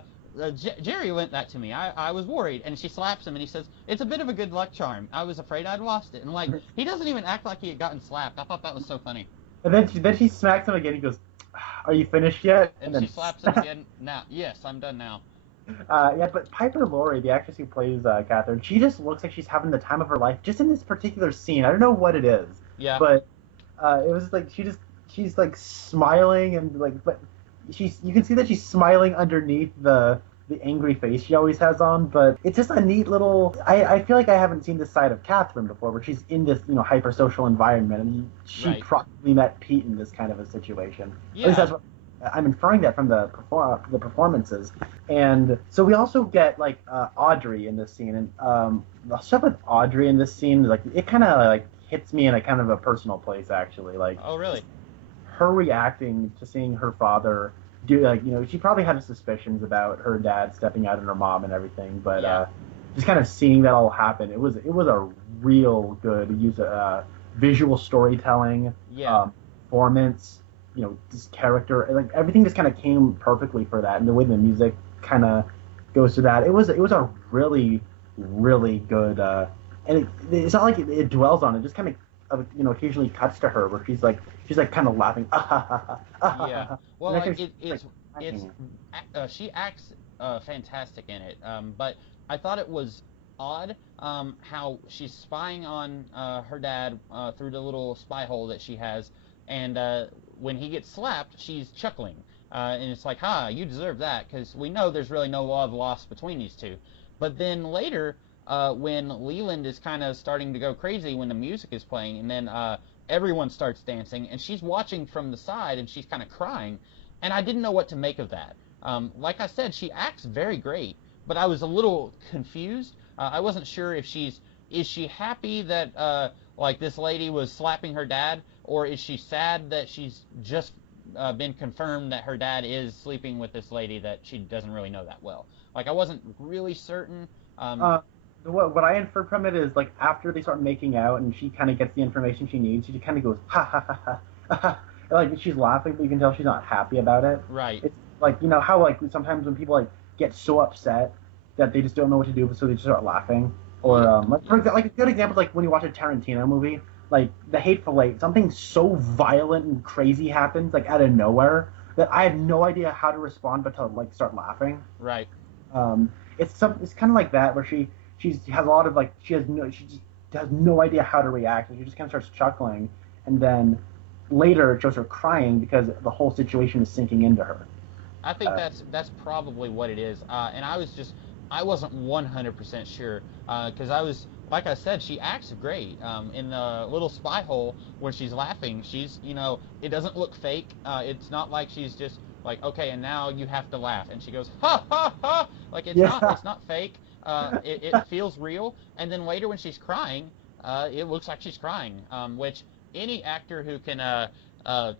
Jerry lent that to me. I was worried." And she slaps him and he says, "It's a bit of a good luck charm. I was afraid I'd lost it." And like he doesn't even act like he had gotten slapped. I thought that was so funny. And then she smacks him again. He goes, "Are you finished yet?" And then she slaps him again. Now, yes, I'm done now. Yeah, but Piper Laurie, the actress who plays Catherine, she just looks like she's having the time of her life just in this particular scene. I don't know what it is, Yeah. but it was like she's like smiling and like, but you can see that she's smiling underneath the angry face she always has on. But it's just a neat little. I feel like I haven't seen this side of Catherine before, where she's in this hyper social environment, and she Right. probably met Pete in this kind of a situation. Yeah. At least that's what I'm inferring that from the performances. And so we also get like Audrey in this scene, and the stuff with Audrey in this scene, like it kind of like hits me in a kind of a personal place actually. Like Oh, really? her reacting to seeing her father do, like, she probably had suspicions about her dad stepping out on her mom and everything, but Yeah. just kind of seeing that all happen, it was a real good use of visual storytelling, Yeah. performance, this character, like everything just kind of came perfectly for that, and the way the music kind of goes to that, it was a really really good, and it's not like it dwells on it, just kind of occasionally cuts to her where she's like kind of laughing. Yeah. Well, And I like think it's she acts fantastic in it. But I thought it was odd how she's spying on her dad through the little spy hole that she has, and when he gets slapped, she's chuckling, and it's like, "Ha, you deserve that," because we know there's really no love lost between these two. But then later, when Leland is kind of starting to go crazy when the music is playing, and then everyone starts dancing, and she's watching from the side, and she's kind of crying, and I didn't know what to make of that. Like I said, she acts very great, but I was a little confused. I wasn't sure if is she happy that like this lady was slapping her dad, or is she sad that she's just been confirmed that her dad is sleeping with this lady that she doesn't really know that well. Like I wasn't really certain. What I inferred from it is, like, after they start making out and she kind of gets the information she needs, she just kind of goes ha ha ha ha, ha, ha. Like she's laughing, but you can tell she's not happy about it. Right. It's like, how like sometimes when people like get so upset that they just don't know what to do, so they just start laughing. Or like for example, like a good example is like when you watch a Tarantino movie, like The Hateful Eight, something so violent and crazy happens like out of nowhere that I had no idea how to respond but to like start laughing. Right. It's kind of like that where she has a lot of like she just has no idea how to react, and she just kind of starts chuckling, and then later it shows her crying because the whole situation is sinking into her. I think that's probably what it is. And I wasn't 100% sure because I was, like I said, she acts great. In the little spy hole where she's laughing, she's, it doesn't look fake. It's not like she's just like, okay, and now you have to laugh, and she goes ha ha ha, like it's not fake. It feels real. And then later when she's crying, it looks like she's crying, which any actor who can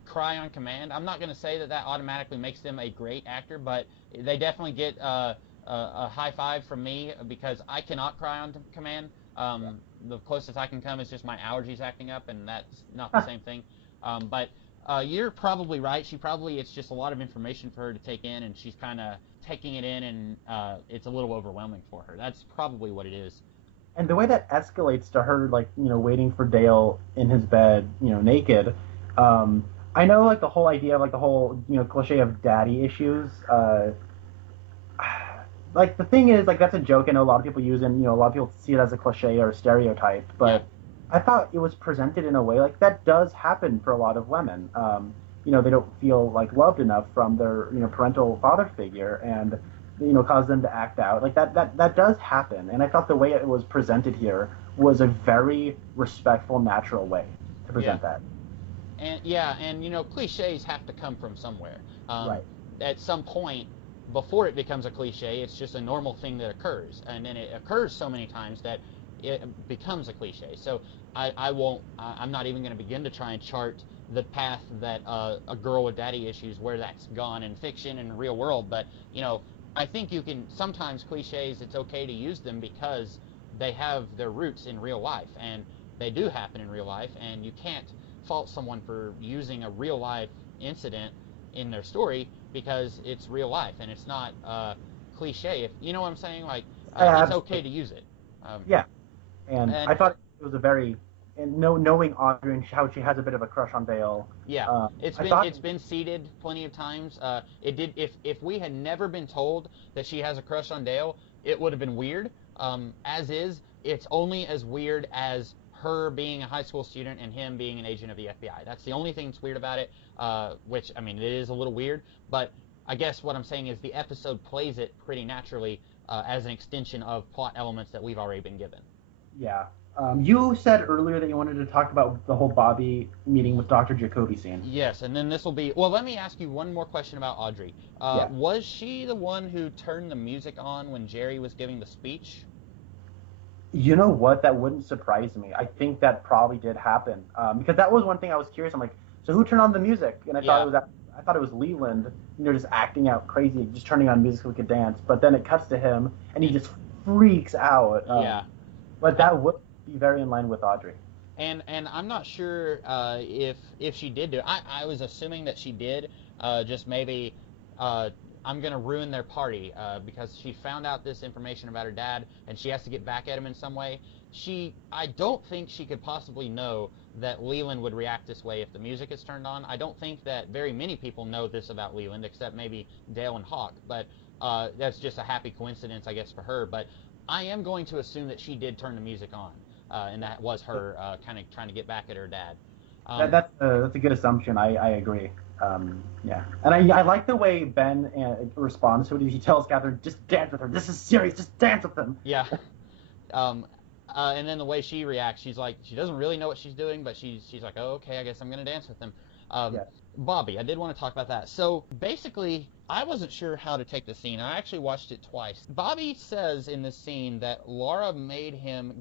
cry on command, I'm not going to say that automatically makes them a great actor, but they definitely get a high five from me because I cannot cry on command. The closest I can come is just my allergies acting up, and that's not the same thing. But you're probably right. It's just a lot of information for her to take in, and she's kind of taking it in, and it's a little overwhelming for her. That's probably what it is. And the way that escalates to her, like, waiting for Dale in his bed, naked. I know, like, the whole idea of, like, the whole, cliche of daddy issues. like the thing is, like that's a joke. I know a lot of people use, and a lot of people see it as a cliche or a stereotype. Yeah. But I thought it was presented in a way like that does happen for a lot of women. They don't feel like loved enough from their parental father figure, and cause them to act out like that does happen. And I thought the way it was presented here was a very respectful, natural way to present that. And cliches have to come from somewhere. Right. At some point, before it becomes a cliche, it's just a normal thing that occurs, and then it occurs so many times that it becomes a cliche. So I won't. I'm not even going to begin to try and chart the path that a girl with daddy issues, where that's gone in fiction and real world. But I think you can sometimes cliches. It's okay to use them because they have their roots in real life, and they do happen in real life, and you can't fault someone for using a real life incident in their story because it's real life and it's not cliche. If you know what I'm saying, like it's okay to use it. Yeah, and I thought it was a very knowing Audrey and how she has a bit of a crush on Dale. Yeah, it's been seeded plenty of times. It did. If we had never been told that she has a crush on Dale, it would have been weird. As is, it's only as weird as her being a high school student and him being an agent of the FBI. That's the only thing that's weird about it, which, I mean, it is a little weird, but I guess what I'm saying is the episode plays it pretty naturally as an extension of plot elements that we've already been given. Yeah. You said earlier that you wanted to talk about the whole Bobby meeting with Dr. Jacoby scene. Yes, and then this will be... Well, let me ask you one more question about Audrey. Was she the one who turned the music on when Jerry was giving the speech? You know what? That wouldn't surprise me. I think that probably did happen because that was one thing I was curious. I'm like, so who turned on the music? And I thought it was Leland, just acting out crazy, just turning on music so we could dance. But then it cuts to him, and he just freaks out. But that would be very in line with Audrey. And I'm not sure if she did do it. I was assuming that she did. Just maybe I'm going to ruin their party because she found out this information about her dad and she has to get back at him in some way. I don't think she could possibly know that Leland would react this way if the music is turned on. I don't think that very many people know this about Leland except maybe Dale and Hawk, but that's just a happy coincidence, I guess, for her. But I am going to assume that she did turn the music on, and that was her kind of trying to get back at her dad. That's a good assumption. I agree. Yeah, and I like the way Ben responds to it. He tells Catherine, "Just dance with her. This is serious. Just dance with them." Yeah. And then the way she reacts, she's like, she doesn't really know what she's doing, but she's like, "Oh, okay, I guess I'm gonna dance with them." Yes. Bobby, I did want to talk about that. So basically, I wasn't sure how to take the scene. I actually watched it twice. Bobby says in this scene that Laura made him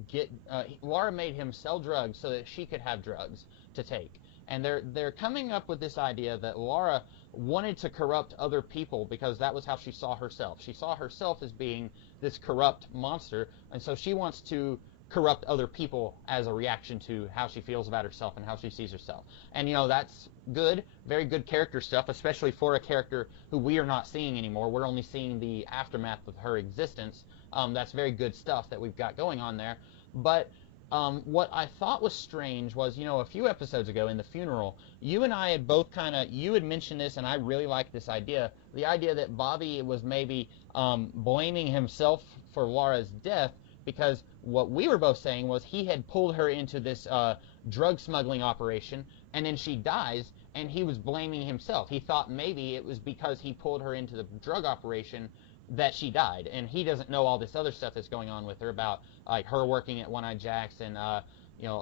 sell drugs so that she could have drugs to take. And they're coming up with this idea that Laura wanted to corrupt other people because that was how she saw herself. She saw herself as being this corrupt monster, and so she wants to corrupt other people as a reaction to how she feels about herself and how she sees herself. And that's good, very good character stuff, especially for a character who we are not seeing anymore. We're only seeing the aftermath of her existence. That's very good stuff that we've got going on there. But what I thought was strange was, a few episodes ago in the funeral, you and I had both you had mentioned this, and I really liked this idea, the idea that Bobby was maybe blaming himself for Laura's death because what we were both saying was he had pulled her into this drug smuggling operation, and then she dies, and he was blaming himself. He thought maybe it was because he pulled her into the drug operation that she died, and he doesn't know all this other stuff that's going on with her about like her working at One Eye Jacks and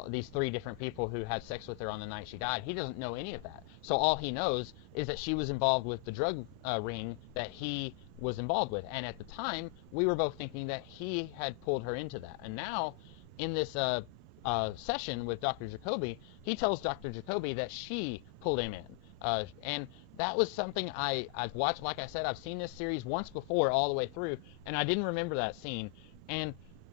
these 3 different people who had sex with her on the night she died. He doesn't know any of that. So all he knows is that she was involved with the drug ring that he was involved with. And at the time, we were both thinking that he had pulled her into that. And now, in this session with Dr. Jacoby, he tells Dr. Jacoby that she pulled him in. And that was something I've watched. Like I said, I've seen this series once before all the way through, and I didn't remember that scene. And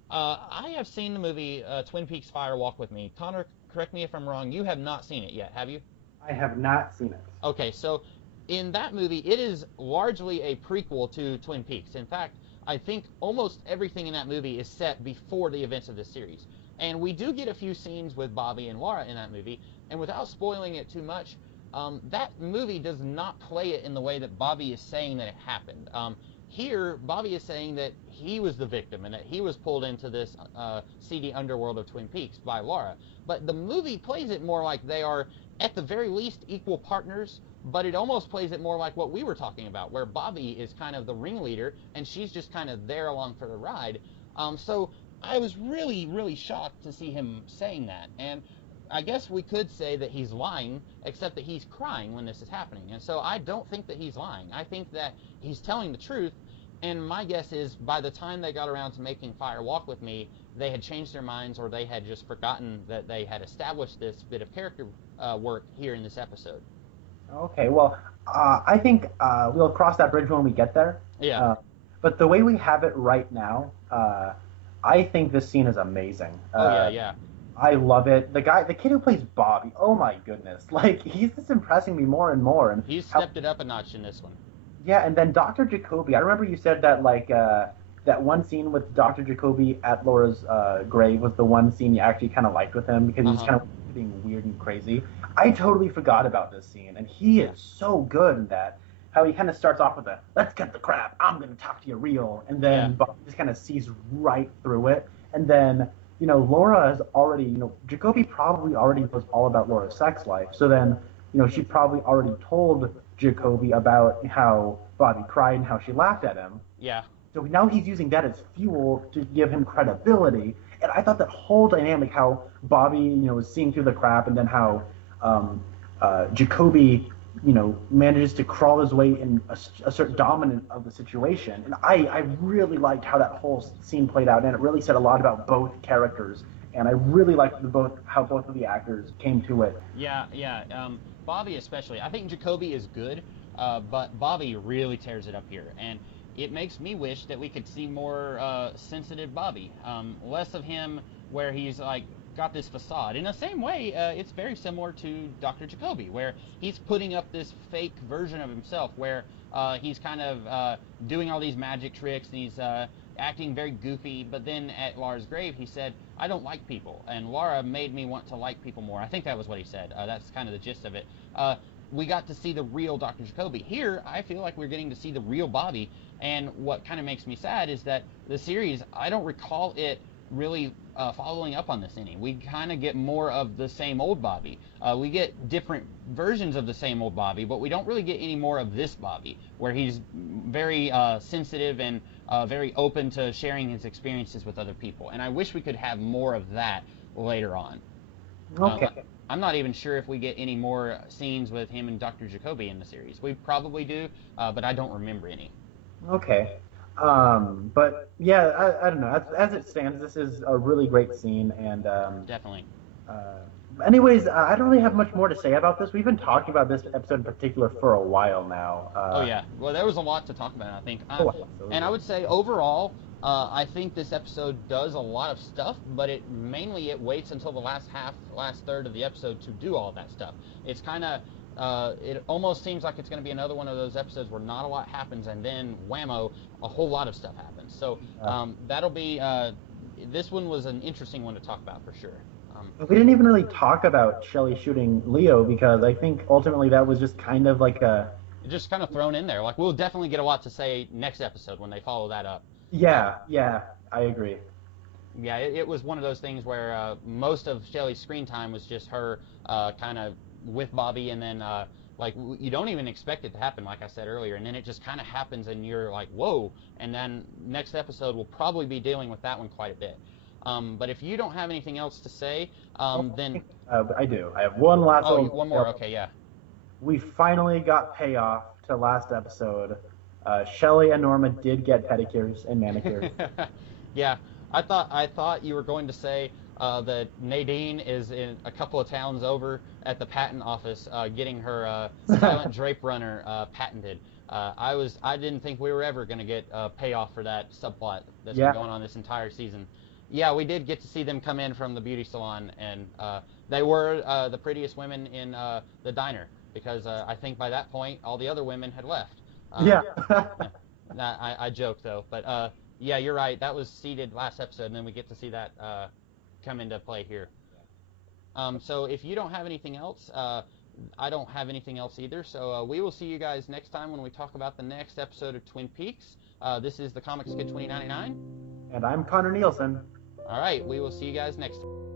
I have seen the movie Twin Peaks Fire Walk with Me. Connor, correct me if I'm wrong, you have not seen it yet, have you? I have not seen it. Okay, so in that movie, it is largely a prequel to Twin Peaks. In fact, I think almost everything in that movie is set before the events of this series. And we do get a few scenes with Bobby and Laura in that movie, and without spoiling it too much, that movie does not play it in the way that Bobby is saying that it happened. here, Bobby is saying that he was the victim and that he was pulled into this seedy underworld of Twin Peaks by Laura. But the movie plays it more like they are, at the very least, equal partners, but it almost plays it more like what we were talking about, where Bobby is kind of the ringleader and she's just kind of there along for the ride. So I was really, really shocked to see him saying that. And I guess we could say that he's lying, except that he's crying when this is happening. And so I don't think that he's lying. I think that he's telling the truth. And my guess is by the time they got around to making Fire Walk with Me, they had changed their minds, or they had just forgotten that they had established this bit of character work here in this episode. Okay, well, I think we'll cross that bridge when we get there. Yeah. But the way we have it right now, I think this scene is amazing. Yeah. I love it. The kid who plays Bobby, oh my goodness. Like, he's just impressing me more and more. And he's stepped it up a notch in this one. Yeah, and then Dr. Jacoby, I remember you said that, like, that one scene with Dr. Jacoby at Laura's grave was the one scene you actually kind of liked with him, because he's kind of being weird and crazy. I totally forgot about this scene, and he is so good in that. How he kind of starts off with a, let's cut the crap, I'm going to talk to you real, and then Bobby just kind of sees right through it. And then, Laura has already, Jacoby probably already knows all about Laura's sex life, so then, she probably already told Jacoby about how Bobby cried and how she laughed at him. Yeah. So now he's using that as fuel to give him credibility. And I thought that whole dynamic, how Bobby, was seeing through the crap, and then how Jacoby, manages to crawl his way and assert dominance of the situation. And I really liked how that whole scene played out, and it really said a lot about both characters. And I really liked how both of the actors came to it. Yeah. Bobby especially. I think Jacoby is good, but Bobby really tears it up here. And it makes me wish that we could see more sensitive Bobby. Less of him where he's like got this facade. In the same way, it's very similar to Dr. Jacoby, where he's putting up this fake version of himself, where he's kind of doing all these magic tricks, and he's acting very goofy. But then at Laura's grave, he said, I don't like people, and Laura made me want to like people more. I think that was what he said. That's kind of the gist of it. We got to see the real Dr. Jacoby. Here, I feel like we're getting to see the real Bobby, and what kind of makes me sad is that the series, I don't recall it really following up on this inning. We kind of get more of the same old Bobby. We get different versions of the same old Bobby, but we don't really get any more of this Bobby, where he's very sensitive and very open to sharing his experiences with other people. And I wish we could have more of that later on. Okay. I'm not even sure if we get any more scenes with him and Dr. Jacoby in the series. We probably do, but I don't remember any. Okay. But yeah, I don't know. As it stands, this is a really great scene, and definitely. Anyways, I don't really have much more to say about this. We've been talking about this episode in particular for a while now. Oh yeah. Well, there was a lot to talk about, I think. Absolutely. And I would say overall, I think this episode does a lot of stuff, but it waits until the last third of the episode to do all that stuff. It's kind of it almost seems like it's going to be another one of those episodes where not a lot happens, and then whammo, a whole lot of stuff happens. So that'll be this one was an interesting one to talk about for sure. We didn't even really talk about Shelley shooting Leo, because I think ultimately that was just kind of like just kind of thrown in there. Like, we'll definitely get a lot to say next episode when they follow that up. Yeah, I agree. Yeah, it was one of those things where most of Shelley's screen time was just her kind of with Bobby, and then like you don't even expect it to happen, like I said earlier, and then it just kind of happens, and you're like, whoa. And then next episode we'll probably be dealing with that one quite a bit. But if you don't have anything else to say, then I do. I have one last. One more. Okay, yeah. We finally got payoff to last episode. Shelley and Norma did get pedicures and manicures. Yeah, I thought you were going to say that Nadine is in a couple of towns over at the patent office getting her silent drape runner patented. I didn't think we were ever going to get payoff for that subplot that's been going on this entire season. Yeah, we did get to see them come in from the beauty salon, and they were the prettiest women in the diner, because I think by that point all the other women had left. I joke though, but yeah, you're right. That was seeded last episode, and then we get to see that come into play here. So if you don't have anything else, I don't have anything else either. So we will see you guys next time when we talk about the next episode of Twin Peaks. This is the Comics Kid 2099. And I'm Connor Nielsen. All right, we will see you guys next time.